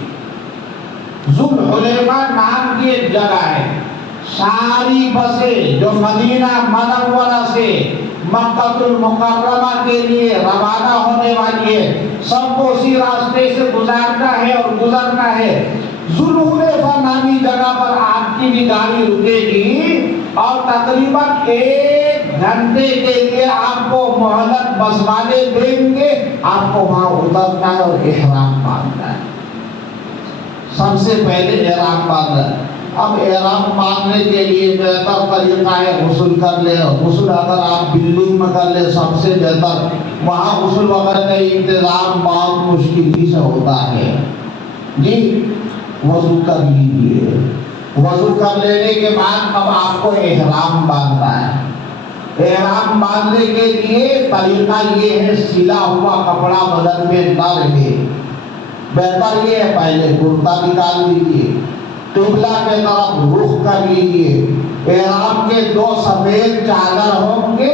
ذوالحلیفہ نام کی ایک جگہ ہے. ساری بسیں جو مدینہ منورہ سے مکہ المکرمہ کے لیے روانہ ہونے والی ہے, سب کو اسی راستے سے گزارنا ہے اور گزرنا ہے. ذوالحلیفہ نامی جگہ پر آپ کی بھی گاڑی رکے گی, اور تقریباً 1 گھنٹے کے لیے آپ کو مہلت بس والے دیں گے. آپ کو وہاں اترنا ہے اور احرام باندھنا ہے. سب سے پہلے احرام باندھنا ہے. اب احرام باندھنے کے لیے بہتر طریقہ ہے غسل کر لے. غسل اگر آپ بلڈنگ میں کر لے سب سے بہتر. وہاں غسل وغیرہ کا انتظام بہت مشکل سے ہوتا ہے جی. وضو کر لیجیے. وضو کر لینے کے بعد اب آپ کو احرام باندھنا ہے. احرام باندھنے کے لیے طریقہ یہ ہے, سلا ہوا کپڑا بدن میں نہ رہے. بہتر یہ ہے پہلے کرتا نکال لیجیے, قبلہ کے طرف رخ کر لیجیے. احرام کے 2 سفید چادر ہوں گے,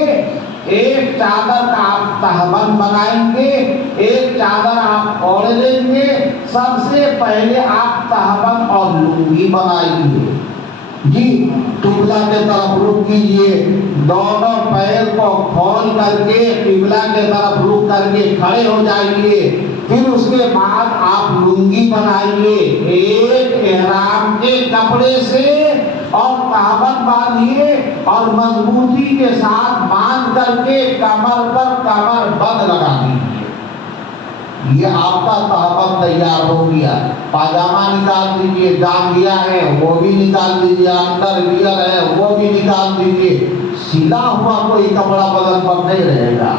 ایک چادر کا آپ تہبند بنائیں گے, ایک چادر آپ اوڑھ لیں گے. سب سے پہلے آپ تہبند اور لنگی بنائیے جی. قبلہ کے طرف رخ کیجیے, دونوں پیر کو کھول کر کے قبلہ کے طرف رخ کر کے کھڑے ہو جائیے. پھر اس کے بعد آپ لنگی بنائیے ایک احرام کے کپڑے سے, اور تہبند باندھیے, اور مضبوطی کے ساتھ باندھ کر کے کمر پر کمر بند لگا دیجیے. یہ آپ کا تہبند تیار ہو گیا. پاجامہ نکال دیجیے, جانگیا ہے وہ بھی نکال دیجیے, انڈر ویئر ہے وہ بھی نکال دیجیے. سلا ہوا کوئی کپڑا بدن پر نہیں رہے گا.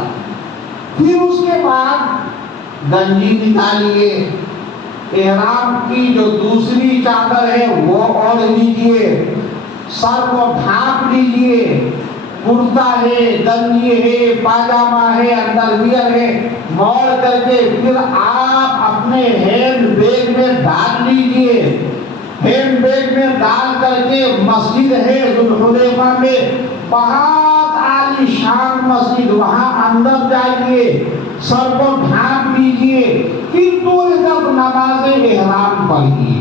پھر اس کے بعد گنجی نکالیے، احرام کی جو دوسری چادر ہے وہ اوڑھ لیجیے، سر کو ڈھانپ لیجیے، کرتا ہے، گنجی ہے، پاجامہ ہے، انڈرویئر ہے، موڑ کر کے پھر آپ اپنے ہینڈ بیگ میں ڈال لیجیے، ہینڈ بیگ میں ڈال کر کے مسجد ہے ذوالحلیفہ میں، بہت عالی شان مسجد، وہاں اندر جائیے، سر کو ڈھانپ لیجیے، پھر 2 رکعت نماز احرام پڑھیے۔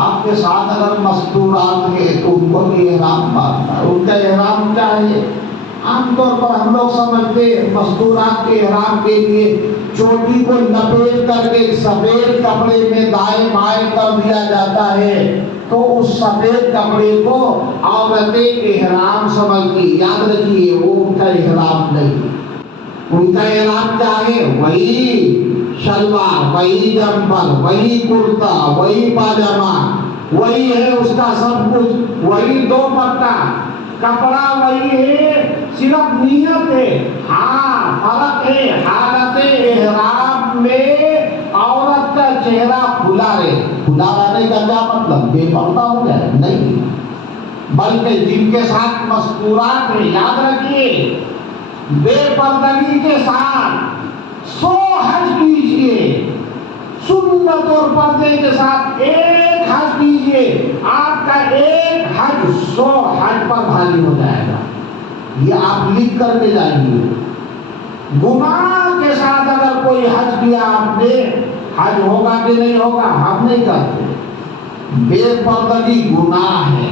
آپ کے ساتھ اگر مستورات ہیں تو ان کو بھی احرام باندھنا ہے، ان کا احرام کیا ہے؟ عام طور پر ہم لوگ سمجھتے ہیں مستورات کے احرام کے لیے چوٹی کو لپیٹ کر کے سفید کپڑے میں دائیں بائیں کر دیا جاتا ہے، تو اس سفید کپڑے کو عورتیں احرام سمجھتی، یاد رکھیے وہ ان کا احرام نہیں، ان کا احرام کیا ہے؟ وہی شلوار، وہی جمپر، وہی کرتا، وہی پاجامہ، وہی ہے اس کا سب کچھ، وہی دوپٹہ، کپڑا وہی ہے، صرف نیت ہے۔ ہاں فرق ہے، حالت احرام میں عورت کا چہرہ کھلا رہے، کھلا رہنے کا کیا مطلب؟ بے پردہ ہو جائے نہیں، بلکہ جن کے ساتھ مستورات ہیں، یاد رکھیے بے پردگی کے ساتھ 100 حج کیجئے، سنت اور پردے کے ساتھ 1 حج کیجئے، آپ کا 1 حج 100 حج پر بھاری ہو جائے گا۔ یہ آپ لکھ کر کے جائیے۔ گناہ کے ساتھ اگر کوئی حج کیا آپ نے، حج ہوگا کہ نہیں ہوگا؟ ہم نہیں کہتے، بے پردگی گناہ ہے۔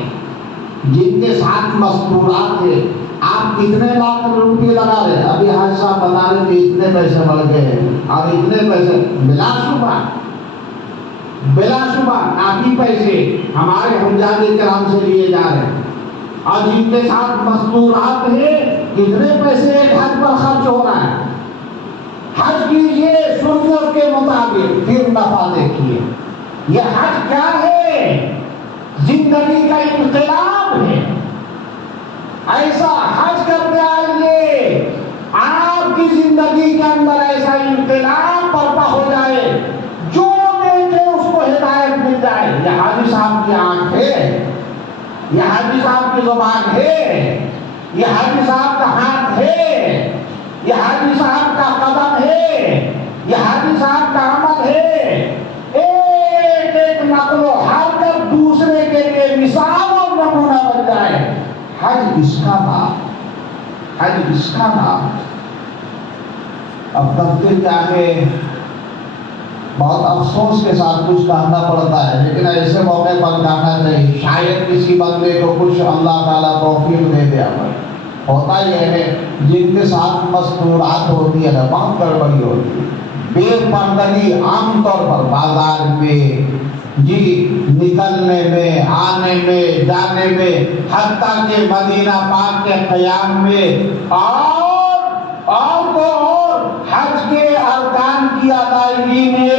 جن کے ساتھ مستورات ہے، آپ کتنے لاکھ روپے لگا رہے ہیں؟ ابھی حج صاحب بتا رہے تھے اتنے پیسے بڑھ گئے اور اتنے پیسے، بلا شبہ کافی پیسے ہمارے حجاج کرام سے لیے جا رہے ہیں، اور جن کے ساتھ مستورات ہے کتنے پیسے ایک حج پر خرچ ہو رہا ہے۔ حج کیجئے سنت کے مطابق، پھر نفع دیکھیے۔ یہ حج کیا ہے؟ زندگی کا انقلاب ہے۔ ایسا حج کرتے آئیے آپ کی زندگی کے اندر ایسا انقلاب برپا ہو جائے، جو دیکھے اس کو ہدایت مل جائے۔ یہ حاجی صاحب کی آنکھ ہے، یہ حاجی صاحب کی زبان ہے، یہ حاجی صاحب کا ہاتھ ہے، یہ حاجی صاحب کا قدم ہے، یہ حاجی صاحب کا عمل ہے۔ ایک ایک نقل و حرکت دوسرے کے لیے مثال اور نمونہ بن جائے۔ حج اس کا نام، حج اس کا نام۔ اب کرتے کیا ہے، بہت افسوس کے ساتھ کچھ کہنا پڑتا ہے، لیکن ایسے موقع پر کہنا چاہیے، شاید کسی بندے کو کچھ اللہ تعالیٰ توفیق دے دیا ہمیں۔ ہوتا یہ ہے جن کے ساتھ مستورات ہوتی ہے نا، بہت گڑبڑی ہوتی ہے، بے پردگی عام طور پر بازار میں جی نکلنے میں، آنے میں، جانے میں، حتیٰ کہ مدینہ پاک کے قیام میں، اور تو اور حج کے ارکان کی ادائیگی میں،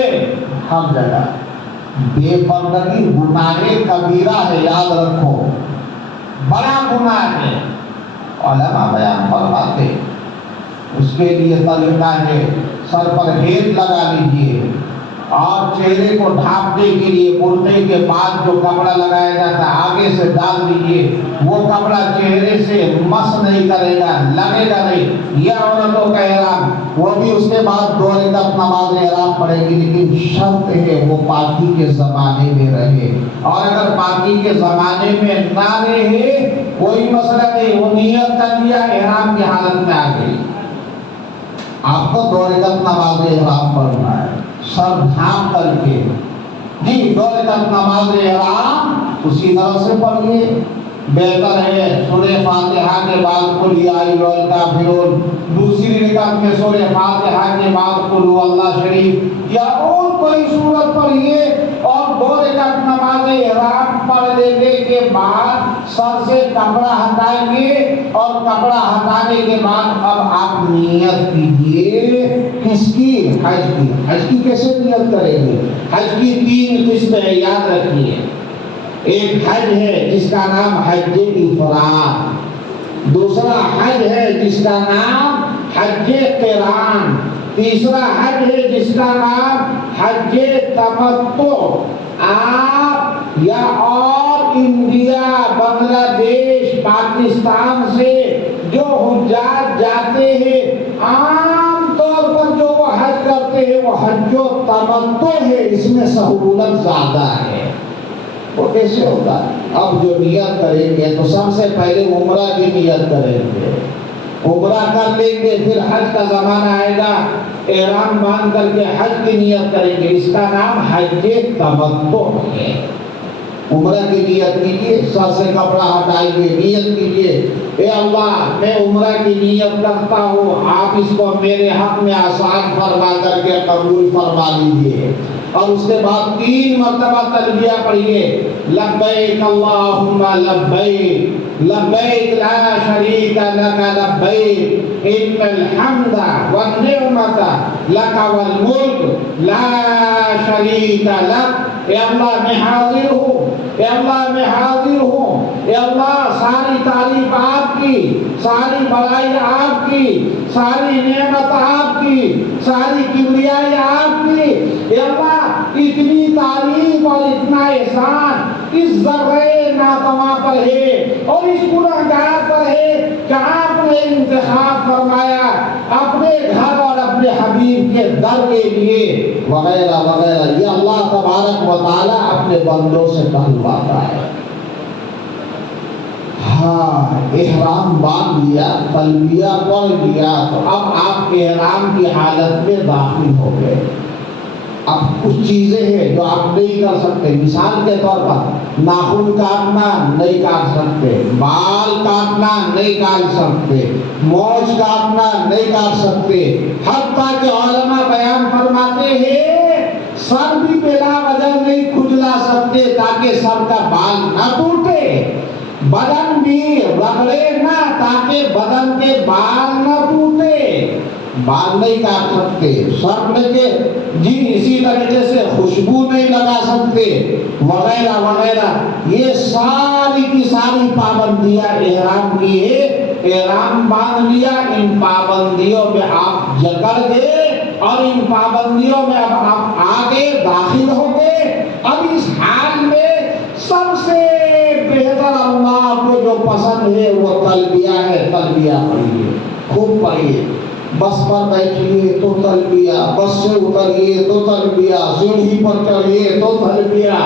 ہر جگہ بے پردگی گناہ کبیرہ ہے، یاد رکھو، بڑا گناہ ہے۔ علماء بیان فرماتے اس کے لیے طریقہ ہے، سر پر ہیٹ لگا لیجئے، اور چہرے کو ڈھانپنے کے لیے کرتے کے بعد جو کپڑا لگایا جاتا ہے آگے سے ڈال دیجئے، وہ کپڑا چہرے سے مس نہیں کرے گا، لگے گا نہیں۔ یہ عورتوں کا احرام، وہ بھی اس کے بعد 2 رکعت نماز احرام پڑھے گی، لیکن شرط ہے وہ پاکی کے زمانے میں رہے، اور اگر پاکی کے زمانے میں نہ رہے کوئی مسئلہ نہیں، وہ نیت کر لیا احرام کی حالت میں آ گئی، آپ کو 2 رکعت نماز احرام پڑھنا ہے، سر ڈھانپ کر کے، جی 2 رکعت نماز احرام اسی طرح سے پڑھیے۔ بہتر ہے سورہ فاتحہ کے بعد قل یا ایھا الکافرون، دوسری رکعت میں سورہ فاتحہ کے بعد قل هو اللہ شریف، یا اور کوئی سورت پڑھیے، اور 2 رکعت نماز احرام پڑھ لینے کے بعد سر سے کپڑا ہٹائیں گے، اور کپڑا ہٹانے کے بعد اب آپ نیت کیجئے کس کی؟ حج کی۔ حج کی کیسے نیت کریں گے؟ حج کی 3 قسمیں ہیں، یاد رکھیے۔ ایک حج ہے جس کا نام حج افراد، دوسرا حج ہے جس کا نام حج قران، تیسرا حج ہے جس کا نام حج تمتع۔ آپ یا اور انڈیا، بنگلہ دیش، پاکستان سے جو حجاج جاتے ہیں عام طور پر جو وہ حج کرتے ہیں وہ حج و تمتع ہے، اس میں سہولت زیادہ ہے۔ وہ کیسے ہوتا ہے؟ اب جو نیت کریں گے تو سب سے پہلے عمرہ کی نیت کریں گے، عمرہ کر لیں گے، پھر حج کا زمانہ آئے گا، احرام باندھ کر کے حج کی نیت کریں گے، اس کا نام حج تمتع ہے۔ عمرہ کی نیت کیجیے، سر سے کپڑا ہٹائیے، نیت کیجیے، اے اللہ میں عمرہ کی نیت کرتا ہوں، آپ اس کو میرے حق میں آسان فرما کر کے قبول فرما لیجیے۔ اور اس کے بعد 3 مرتبہ تلبیہ پڑھیے، لبیک اللہم لبیک، لبیک لا شریک لک لبیک، ان الحمد والنعمت لک والملک لا شریک لک۔ اے اللہ میں حاضر ہوں، اے اللہ میں حاضر ہوں، اے اللہ ساری تعریف آپ کی، ساری بڑائی آپ کی، ساری نعمت آپ کی، ساری کبریائی آپ کی۔ اے اللہ اتنی تعریف اور اتنا احسان اس ذرے ناتواں پر ہے اور اس گنہگار پر ہے کہ آپ نے انتخاب فرمایا اپنے گھر اور اپنے حبیب کے در کے لیے وغیرہ وغیرہ۔ یہ اللہ تبارک و تعالی اپنے بندوں سے کہلواتا ہے۔ ہاں احرام باندھ لیا، تلبیہ پڑھ لیا، تو اب آپ احرام کی حالت میں داخل ہو گئے۔ اب کچھ چیزیں ہیں جو آپ نہیں کر سکتے، مثال کے طور پر ناخن کاٹنا نہیں کاٹ سکتے، بال کاٹنا نہیں کاٹ سکتے، مونچھ کاٹنا نہیں کاٹ سکتے، حتیٰ کہ علماء بیان فرماتے ہیں سر بھی بلا وجہ نہیں کھجلا سکتے تاکہ سر کا بال نہ ٹوٹے، بدن بھی رگڑے نہ تاکہ بدن کے بال نہ ٹوٹے، بال نہیں کاٹ سکتے، سر لگے جی اسی طریقے سے خوشبو نہیں لگا سکتے وغیرہ وغیرہ۔ یہ ساری کی ساری پابندیاں احرام کی ہے۔ احرام باندھ لیا، ان پابندیوں میں آپ جکڑ گئے اور ان پابندیوں میں اب آپ آگے داخل ہو گئے۔ اب اس حال میں سب سے بہتر اللہ کو جو پسند ہے وہ تلبیہ ہے، تلبیہ پڑھیے، خوب پڑھیے۔ بس پر بیٹھیے تو تلبیہ، بس سے اتریے تو تلبیہ، سیڑھی پر چڑھیے تو تلبیہ،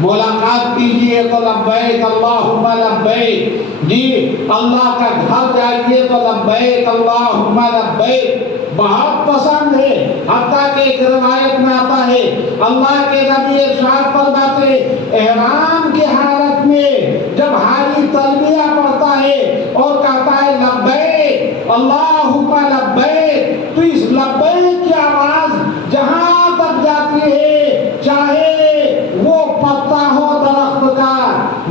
ملاقات کیجیے تو لبیک اللہم لبیک، جی اللہ کا گھر جائیے تو لبیک اللہم لبیک، بہت پسند ہے۔ حتیٰ کہ ایک روایت میں آتا ہے اللہ کے نبی ارشاد فرماتے احرام کی حالت میں جب حاجی تلبیہ پڑھتا ہے اور کہتا ہے لبیک اللہم لبیک، تو اس لبیک کی آواز جہاں تک جاتی ہے، چاہے وہ پتا ہو درخت کا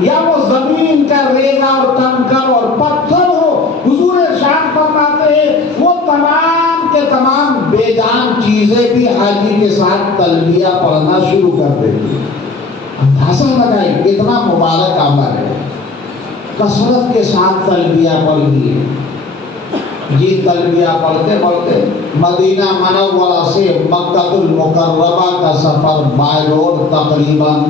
یا وہ زمین کا ریزہ اور کنکر اور پتھر ہو، حضور ارشاد فرماتے ہیں وہ تمام کے تمام بے جان چیزیں بھی حاجی کے ساتھ تلبیہ پڑھنا شروع کر دیتی۔ اندازہ لگائیں کتنا مبارک عمل ہے۔ کثرت کے ساتھ تلبیہ پڑھیے، جی تلبیہ پڑھتے پڑھتے مدینہ منورہ سے مکہ المکرمہ کا سفر بائی روڈ تقریباً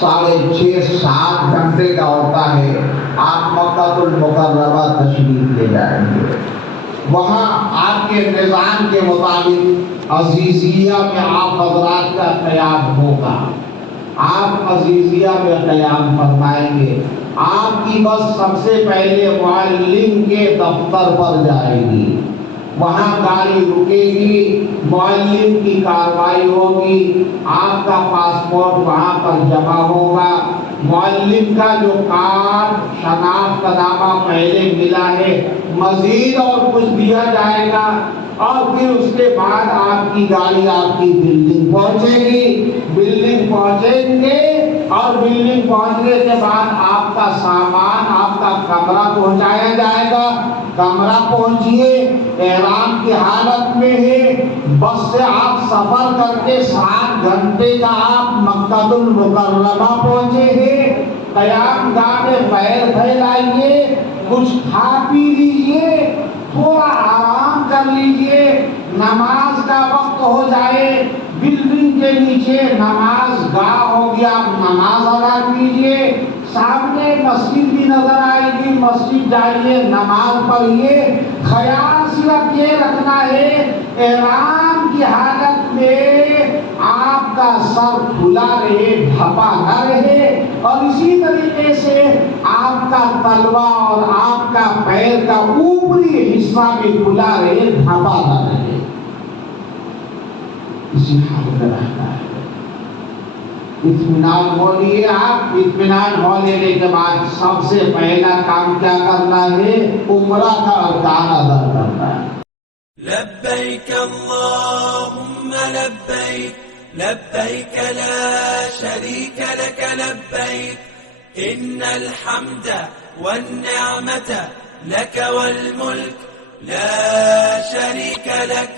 6.5-7 گھنٹے کا ہوتا ہے۔ آپ مکہ المکرمہ تشریف لے جائیں گے، وہاں آپ کے نظام کے مطابق عزیزیہ میں آپ حضرات کا قیام ہوگا، آپ عزیزیہ میں قیام فرمائیں گے۔ آپ کی بس سب سے پہلے معلم کے دفتر پر جائے گی، وہاں گاڑی رکے گی، معلم کی کارروائی ہوگی، آپ کا پاسپورٹ وہاں پر جمع ہوگا، معلم کا جو کارڈ شناخت نامہ پہلے ملا ہے مزید اور کچھ دیا جائے گا، اور پھر اس کے بعد آپ کی گاڑی آپ کی بلڈنگ پہنچے گی، بلڈنگ پہنچیں گے اور بلڈنگ پہنچنے کے بعد آپ کا سامان آپ کا کمرہ پہنچایا جائے گا۔ کمرہ پہنچیے، احرام کی حالت میں ہے، بس سے آپ سفر کر کے 7 گھنٹے کا آپ مکہ المکرمہ پہنچے ہیں۔ قیام گاہ میں پیر پھیلائیے، کچھ کھا پی لیجیے، تھوڑا آرام کر کیجئے، نماز کا وقت ہو جائے، بلڈنگ کے نیچے نماز گاہ ہو گیا، نماز ادا کیجئے، سامنے مسجد بھی نظر آئے گی، مسجد جائیے، نماز پڑھیے۔ خیال صرف یہ رکھنا ہے احرام کی حالت میں آپ کا سر کھلا رہے، ڈھپا نہ رہے، اور اسی طریقے سے آپ کا تلوا اور آپ کا پیر کا اوپری حصہ بھی کھلا رہے، ڈھپا نہ رہے، اسی حالت میں رہنا ہے۔ اطمینان ہو لیے آپ، اطمینان ہو لینے کے بعد سب سے پہلا کام کیا کرنا ہے؟ عمرہ کا ارکان ادا کرنا ہے۔ لبيك اللهم لبيك لبيك لا شريك لك لبيك إن الحمد والنعمة لك والملك لا شريك لك